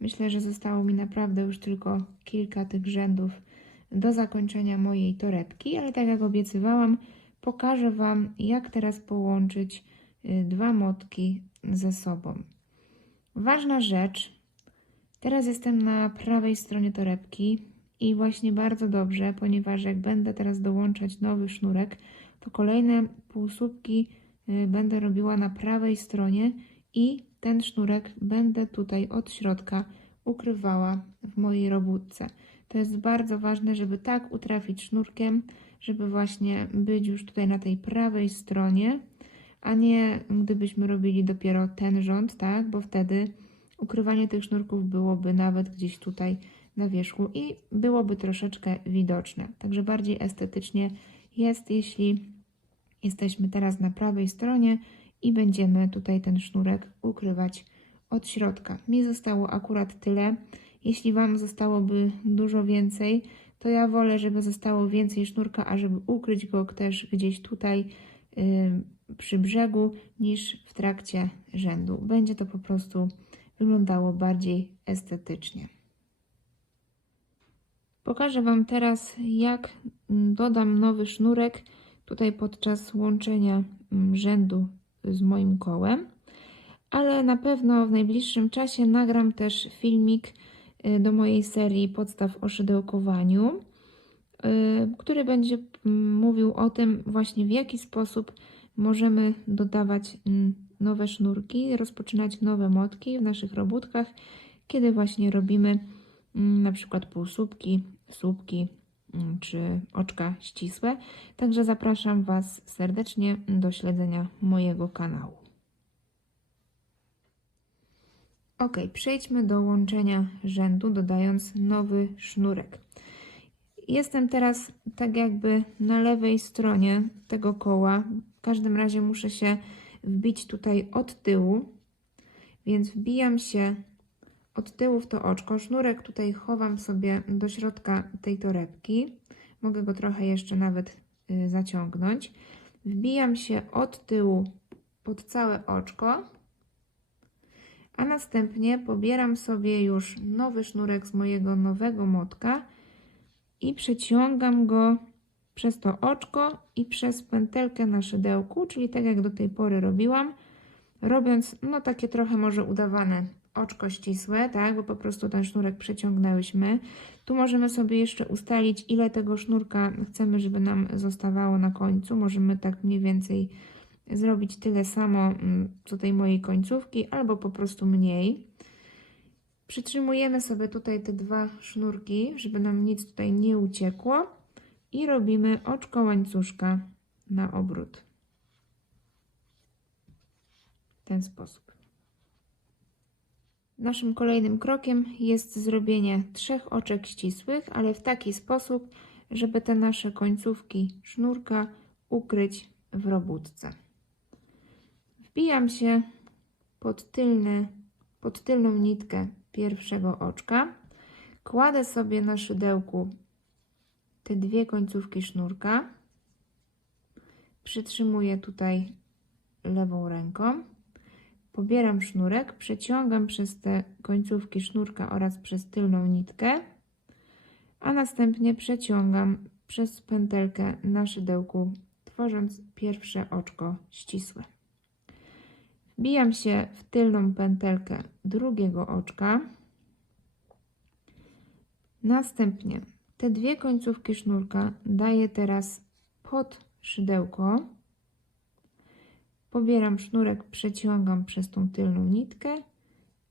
Myślę, że zostało mi naprawdę już tylko kilka tych rzędów do zakończenia mojej torebki, ale tak jak obiecywałam, pokażę Wam, jak teraz połączyć 2 motki ze sobą. Ważna rzecz, teraz jestem na prawej stronie torebki i właśnie bardzo dobrze, ponieważ jak będę teraz dołączać nowy sznurek, to kolejne półsłupki będę robiła na prawej stronie i ten sznurek będę tutaj od środka ukrywała w mojej robótce. To jest bardzo ważne, żeby tak utrafić sznurkiem, żeby właśnie być już tutaj na tej prawej stronie, a nie gdybyśmy robili dopiero ten rząd, tak? Bo wtedy ukrywanie tych sznurków byłoby nawet gdzieś tutaj na wierzchu i byłoby troszeczkę widoczne. Także bardziej estetycznie jest, jeśli jesteśmy teraz na prawej stronie i będziemy tutaj ten sznurek ukrywać od środka. Mi zostało akurat tyle. Jeśli Wam zostałoby dużo więcej, to ja wolę, żeby zostało więcej sznurka, a żeby ukryć go też gdzieś tutaj przy brzegu, niż w trakcie rzędu. Będzie to po prostu wyglądało bardziej estetycznie. Pokażę Wam teraz, jak dodam nowy sznurek tutaj podczas łączenia rzędu z moim kołem, ale na pewno w najbliższym czasie nagram też filmik do mojej serii podstaw o szydełkowaniu, który będzie mówił o tym właśnie, w jaki sposób możemy dodawać nowe sznurki, rozpoczynać nowe motki w naszych robótkach, kiedy właśnie robimy na przykład półsłupki, słupki czy oczka ścisłe. Także zapraszam Was serdecznie do śledzenia mojego kanału. Ok, przejdźmy do łączenia rzędu, dodając nowy sznurek. Jestem teraz tak jakby na lewej stronie tego koła. W każdym razie muszę się wbić tutaj od tyłu, więc wbijam się od tyłu w to oczko. Sznurek tutaj chowam sobie do środka tej torebki. Mogę go trochę jeszcze nawet zaciągnąć. Wbijam się od tyłu pod całe oczko, a następnie pobieram sobie już nowy sznurek z mojego nowego motka i przeciągam go przez to oczko i przez pętelkę na szydełku, czyli tak jak do tej pory robiłam, robiąc no takie trochę może udawane oczko ścisłe, tak, bo po prostu ten sznurek przeciągnęłyśmy. Tu możemy sobie jeszcze ustalić, ile tego sznurka chcemy, żeby nam zostawało na końcu. Możemy tak mniej więcej zrobić tyle samo co tej mojej końcówki, albo po prostu mniej. Przytrzymujemy sobie tutaj te dwa sznurki, żeby nam nic tutaj nie uciekło i robimy oczko łańcuszka na obrót. W ten sposób. Naszym kolejnym krokiem jest zrobienie 3 oczek ścisłych, ale w taki sposób, żeby te nasze końcówki sznurka ukryć w robótce. Wbijam się pod tylną nitkę pierwszego oczka, kładę sobie na szydełku te dwie końcówki sznurka, przytrzymuję tutaj lewą ręką, pobieram sznurek, przeciągam przez te końcówki sznurka oraz przez tylną nitkę, a następnie przeciągam przez pętelkę na szydełku, tworząc pierwsze oczko ścisłe. Wbijam się w tylną pętelkę drugiego oczka, następnie te dwie końcówki sznurka daję teraz pod szydełko, pobieram sznurek, przeciągam przez tą tylną nitkę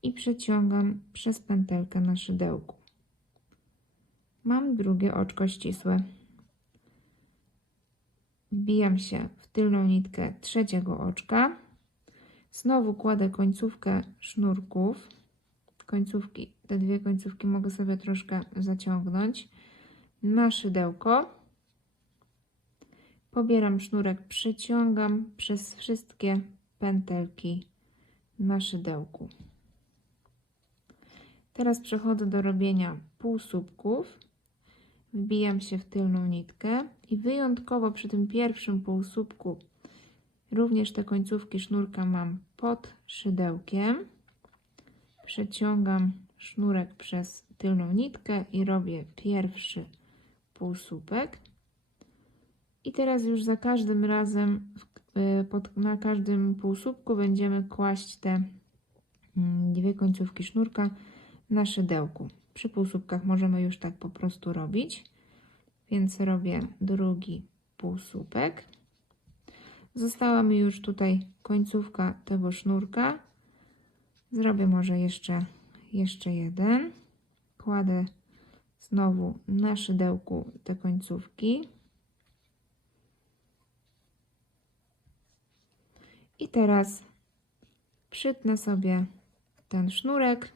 i przeciągam przez pętelkę na szydełku. Mam drugie oczko ścisłe. Wbijam się w tylną nitkę trzeciego oczka. Znowu kładę końcówkę sznurków. Te dwie końcówki mogę sobie troszkę zaciągnąć na szydełko. Pobieram sznurek, przeciągam przez wszystkie pętelki na szydełku. Teraz przechodzę do robienia półsłupków. Wbijam się w tylną nitkę i wyjątkowo przy tym pierwszym półsłupku również te końcówki sznurka mam pod szydełkiem. Przeciągam sznurek przez tylną nitkę i robię pierwszy półsłupek. I teraz już za każdym razem na każdym półsłupku będziemy kłaść te dwie końcówki sznurka na szydełku. Przy półsłupkach możemy już tak po prostu robić, więc robię drugi półsłupek. Została mi już tutaj końcówka tego sznurka. Zrobię może jeszcze jeden. Kładę znowu na szydełku te końcówki. I teraz przytnę sobie ten sznurek,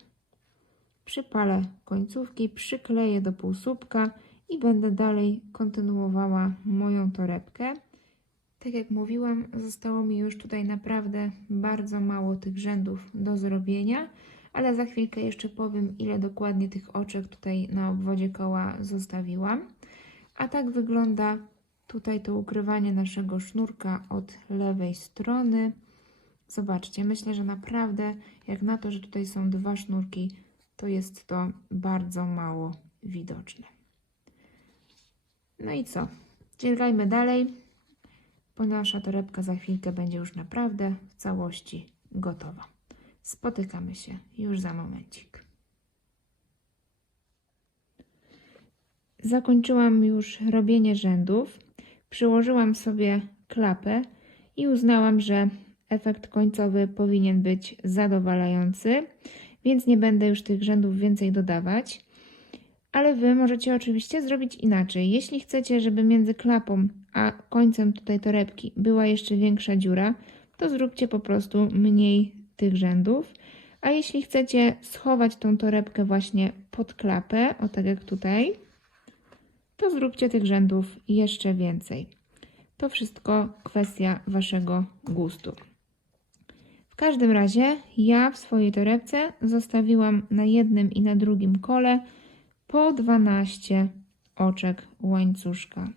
przypalę końcówki, przykleję do półsłupka i będę dalej kontynuowała moją torebkę. Tak jak mówiłam, zostało mi już tutaj naprawdę bardzo mało tych rzędów do zrobienia, ale za chwilkę jeszcze powiem, ile dokładnie tych oczek tutaj na obwodzie koła zostawiłam. A tak wygląda tutaj to ukrywanie naszego sznurka od lewej strony. Zobaczcie, myślę, że naprawdę jak na to, że tutaj są dwa sznurki, to jest to bardzo mało widoczne. No i co? Dziergajmy dalej, bo nasza torebka za chwilkę będzie już naprawdę w całości gotowa. Spotykamy się już za momencik. Zakończyłam już robienie rzędów. Przyłożyłam sobie klapę i uznałam, że efekt końcowy powinien być zadowalający, więc nie będę już tych rzędów więcej dodawać. Ale Wy możecie oczywiście zrobić inaczej. Jeśli chcecie, żeby między klapą a końcem tutaj torebki była jeszcze większa dziura, to zróbcie po prostu mniej tych rzędów. A jeśli chcecie schować tą torebkę właśnie pod klapę, o tak jak tutaj, to zróbcie tych rzędów jeszcze więcej. To wszystko kwestia Waszego gustu. W każdym razie ja w swojej torebce zostawiłam na jednym i na drugim kole po 12 oczek łańcuszka.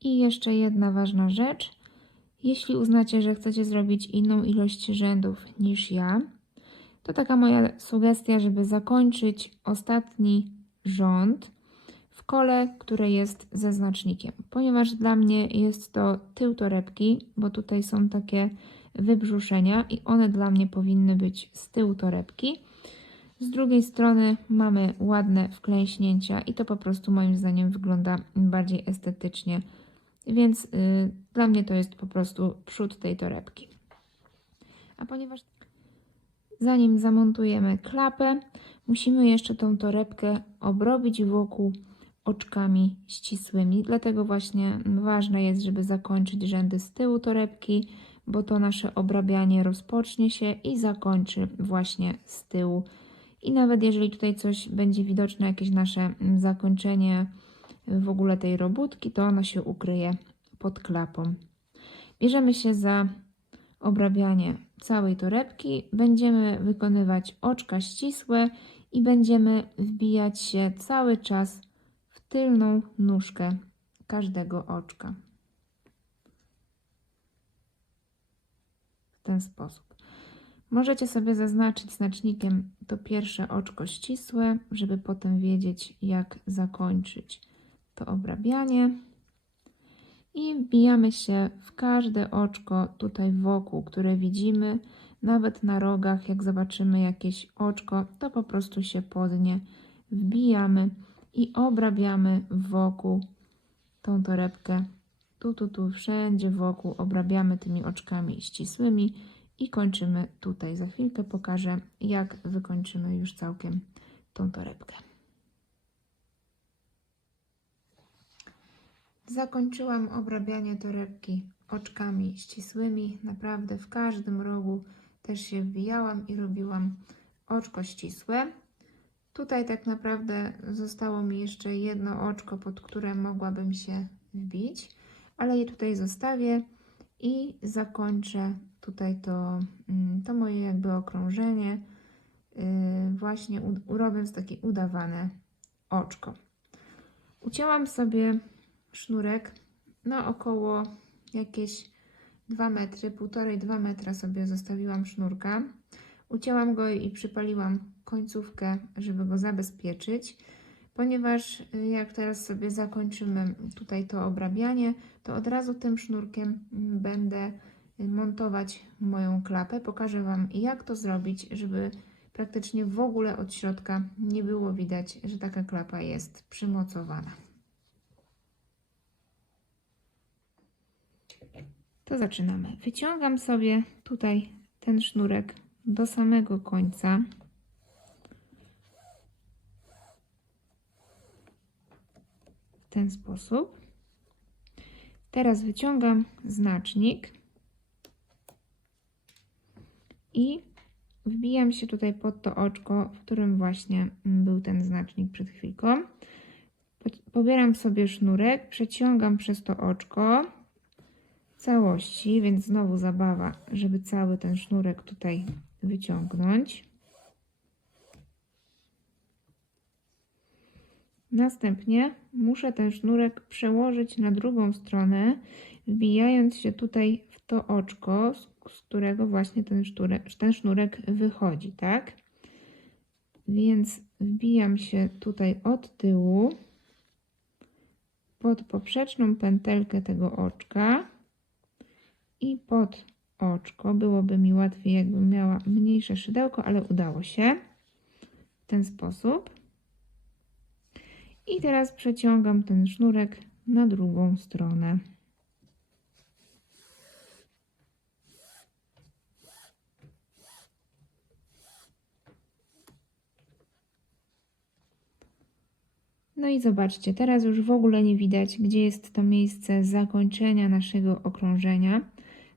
I jeszcze jedna ważna rzecz. Jeśli uznacie, że chcecie zrobić inną ilość rzędów niż ja, to taka moja sugestia, żeby zakończyć ostatni rząd w kole, które jest ze znacznikiem. Ponieważ dla mnie jest to tył torebki, bo tutaj są takie wybrzuszenia i one dla mnie powinny być z tyłu torebki. Z drugiej strony mamy ładne wklęśnięcia i to po prostu moim zdaniem wygląda bardziej estetycznie. Więc dla mnie to jest po prostu przód tej torebki. A ponieważ zanim zamontujemy klapę, musimy jeszcze tą torebkę obrobić wokół oczkami ścisłymi. Dlatego właśnie ważne jest, żeby zakończyć rzędy z tyłu torebki, bo to nasze obrabianie rozpocznie się i zakończy właśnie z tyłu. I nawet jeżeli tutaj coś będzie widoczne, jakieś nasze zakończenie w ogóle tej robótki, to ono się ukryje pod klapą. Bierzemy się za obrabianie całej torebki. Będziemy wykonywać oczka ścisłe i będziemy wbijać się cały czas w tylną nóżkę każdego oczka. W ten sposób. Możecie sobie zaznaczyć znacznikiem to pierwsze oczko ścisłe, żeby potem wiedzieć, jak zakończyć to obrabianie. I wbijamy się w każde oczko tutaj wokół, które widzimy. Nawet na rogach, jak zobaczymy jakieś oczko, to po prostu się pod nie wbijamy i obrabiamy wokół tą torebkę. Tu, wszędzie wokół obrabiamy tymi oczkami ścisłymi i kończymy tutaj. Za chwilkę pokażę, jak wykończymy już całkiem tą torebkę. Zakończyłam obrabianie torebki oczkami ścisłymi. Naprawdę w każdym rogu też się wbijałam i robiłam oczko ścisłe. Tutaj tak naprawdę zostało mi jeszcze jedno oczko, pod które mogłabym się wbić, ale je tutaj zostawię i zakończę tutaj to moje jakby okrążenie, właśnie robiąc takie udawane oczko. Ucięłam sobie sznurek na około jakieś 2 metry, 1,5–2 metra sobie zostawiłam sznurka. Ucięłam go i przypaliłam końcówkę, żeby go zabezpieczyć, ponieważ jak teraz sobie zakończymy tutaj to obrabianie, to od razu tym sznurkiem będę montować moją klapę. Pokażę Wam, jak to zrobić, żeby praktycznie w ogóle od środka nie było widać, że taka klapa jest przymocowana. To zaczynamy. Wyciągam sobie tutaj ten sznurek do samego końca. W ten sposób. Teraz wyciągam znacznik i wbijam się tutaj pod to oczko, w którym właśnie był ten znacznik przed chwilką. Pobieram sobie sznurek, przeciągam przez to oczko, całości, więc znowu zabawa, żeby cały ten sznurek tutaj wyciągnąć. Następnie muszę ten sznurek przełożyć na drugą stronę, wbijając się tutaj w to oczko, z którego właśnie ten sznurek wychodzi, tak? Więc wbijam się tutaj od tyłu pod poprzeczną pętelkę tego oczka i pod oczko. Byłoby mi łatwiej, jakbym miała mniejsze szydełko, ale udało się w ten sposób. I teraz przeciągam ten sznurek na drugą stronę. No i zobaczcie, teraz już w ogóle nie widać, gdzie jest to miejsce zakończenia naszego okrążenia.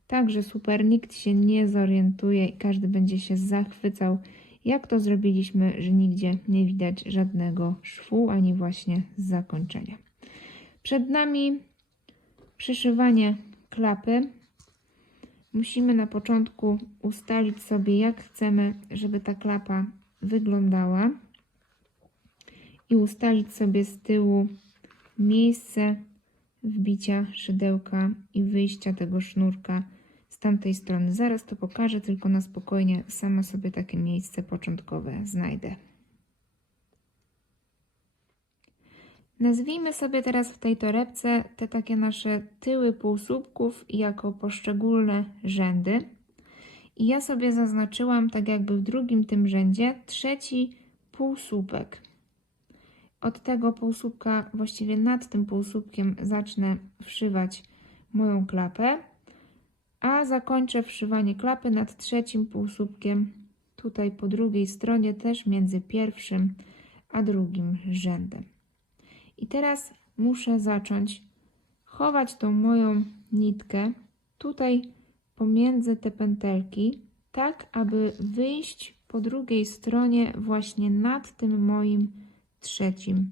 Także super, nikt się nie zorientuje i każdy będzie się zachwycał, jak to zrobiliśmy, że nigdzie nie widać żadnego szwu, ani właśnie zakończenia. Przed nami przyszywanie klapy. Musimy na początku ustalić sobie, jak chcemy, żeby ta klapa wyglądała i ustalić sobie z tyłu miejsce wbicia szydełka i wyjścia tego sznurka z tamtej strony. Zaraz to pokażę, tylko na spokojnie sama sobie takie miejsce początkowe znajdę. Nazwijmy sobie teraz w tej torebce te takie nasze tyły półsłupków jako poszczególne rzędy. I ja sobie zaznaczyłam tak jakby w drugim tym rzędzie trzeci półsłupek. Od tego półsłupka, właściwie nad tym półsłupkiem zacznę wszywać moją klapę, a zakończę wszywanie klapy nad trzecim półsłupkiem tutaj po drugiej stronie, też między pierwszym a drugim rzędem. I teraz muszę zacząć chować tą moją nitkę tutaj pomiędzy te pętelki, tak aby wyjść po drugiej stronie właśnie nad tym moim trzecim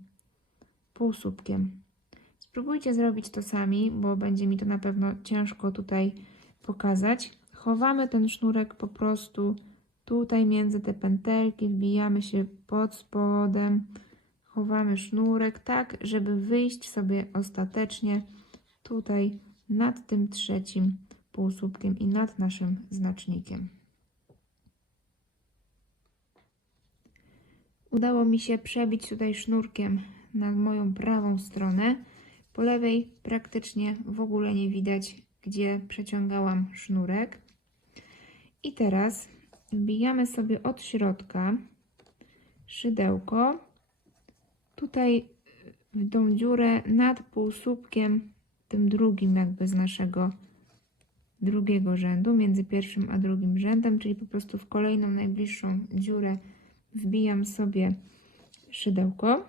półsłupkiem. Spróbujcie zrobić to sami, bo będzie mi to na pewno ciężko tutaj pokazać. Chowamy ten sznurek po prostu tutaj między te pętelki, wbijamy się pod spodem, chowamy sznurek tak, żeby wyjść sobie ostatecznie tutaj nad tym trzecim półsłupkiem i nad naszym znacznikiem. Udało mi się przebić tutaj sznurkiem na moją prawą stronę. Po lewej praktycznie w ogóle nie widać, gdzie przeciągałam sznurek. I teraz wbijamy sobie od środka szydełko tutaj w tą dziurę nad półsłupkiem, tym drugim jakby z naszego drugiego rzędu, między pierwszym a drugim rzędem, czyli po prostu w kolejną najbliższą dziurę wbijam sobie szydełko,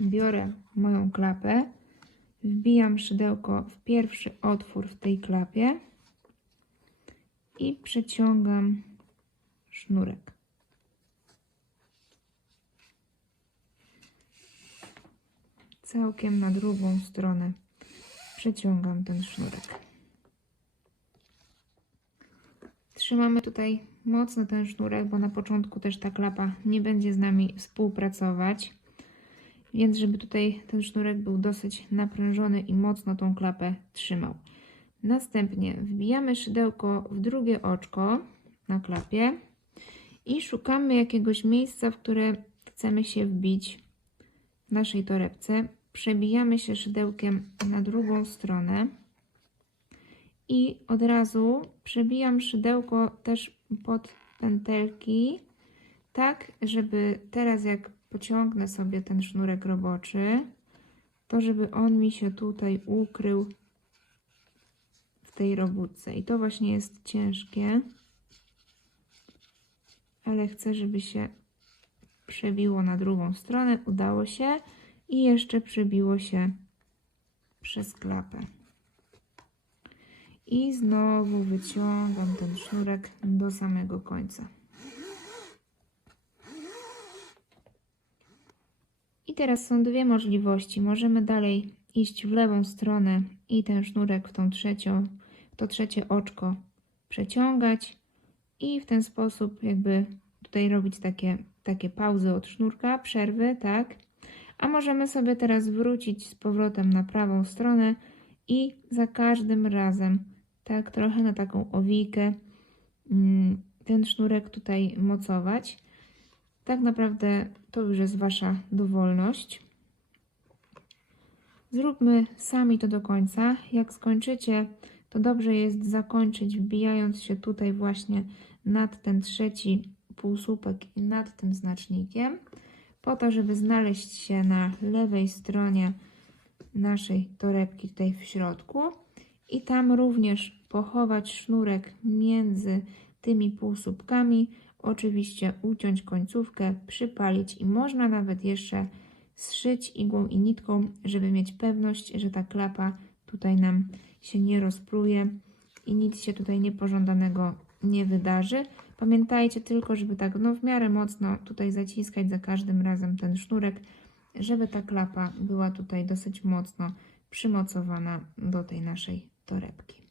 biorę moją klapę, wbijam szydełko w pierwszy otwór w tej klapie i przeciągam sznurek. Całkiem na drugą stronę przeciągam ten sznurek. Trzymamy tutaj mocno ten sznurek, bo na początku też ta klapa nie będzie z nami współpracować. Więc żeby tutaj ten sznurek był dosyć naprężony i mocno tą klapę trzymał. Następnie wbijamy szydełko w drugie oczko na klapie i szukamy jakiegoś miejsca, w które chcemy się wbić w naszej torebce. Przebijamy się szydełkiem na drugą stronę i od razu przebijam szydełko też pod pętelki, tak żeby teraz jak pociągnę sobie ten sznurek roboczy, to żeby on mi się tutaj ukrył w tej robótce. I to właśnie jest ciężkie, ale chcę, żeby się przebiło na drugą stronę. Udało się i jeszcze przebiło się przez klapę. I znowu wyciągam ten sznurek do samego końca. I teraz są dwie możliwości. Możemy dalej iść w lewą stronę i ten sznurek w to trzecie oczko przeciągać i w ten sposób jakby tutaj robić takie pauzy od sznurka, przerwy, tak? A możemy sobie teraz wrócić z powrotem na prawą stronę i za każdym razem, tak trochę na taką owijkę, ten sznurek tutaj mocować. Tak naprawdę to już jest Wasza dowolność. Zróbmy sami to do końca. Jak skończycie, to dobrze jest zakończyć wbijając się tutaj właśnie nad ten trzeci półsłupek i nad tym znacznikiem, po to, żeby znaleźć się na lewej stronie naszej torebki tutaj w środku i tam również pochować sznurek między tymi półsłupkami, oczywiście uciąć końcówkę, przypalić i można nawet jeszcze zszyć igłą i nitką, żeby mieć pewność, że ta klapa tutaj nam się nie rozpruje i nic się tutaj niepożądanego nie wydarzy. Pamiętajcie tylko, żeby tak w miarę mocno tutaj zaciskać za każdym razem ten sznurek, żeby ta klapa była tutaj dosyć mocno przymocowana do tej naszej torebki.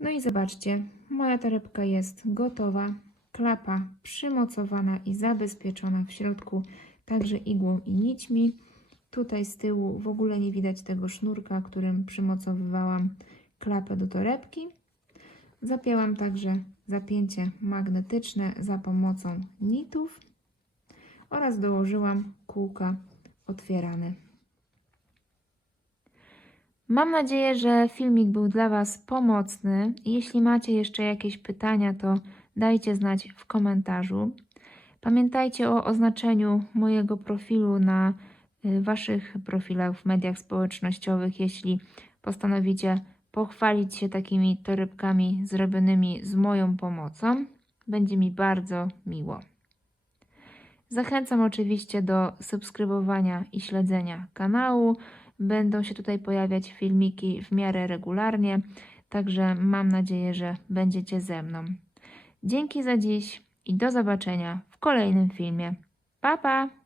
No i zobaczcie, moja torebka jest gotowa, klapa przymocowana i zabezpieczona w środku także igłą i nićmi. Tutaj z tyłu w ogóle nie widać tego sznurka, którym przymocowywałam klapę do torebki. Zapięłam także zapięcie magnetyczne za pomocą nitów oraz dołożyłam kółka otwierane. Mam nadzieję, że filmik był dla Was pomocny. Jeśli macie jeszcze jakieś pytania, to dajcie znać w komentarzu. Pamiętajcie o oznaczeniu mojego profilu na Waszych profilach w mediach społecznościowych, jeśli postanowicie pochwalić się takimi torebkami zrobionymi z moją pomocą. Będzie mi bardzo miło. Zachęcam oczywiście do subskrybowania i śledzenia kanału. Będą się tutaj pojawiać filmiki w miarę regularnie, także mam nadzieję, że będziecie ze mną. Dzięki za dziś i do zobaczenia w kolejnym filmie. Pa, pa!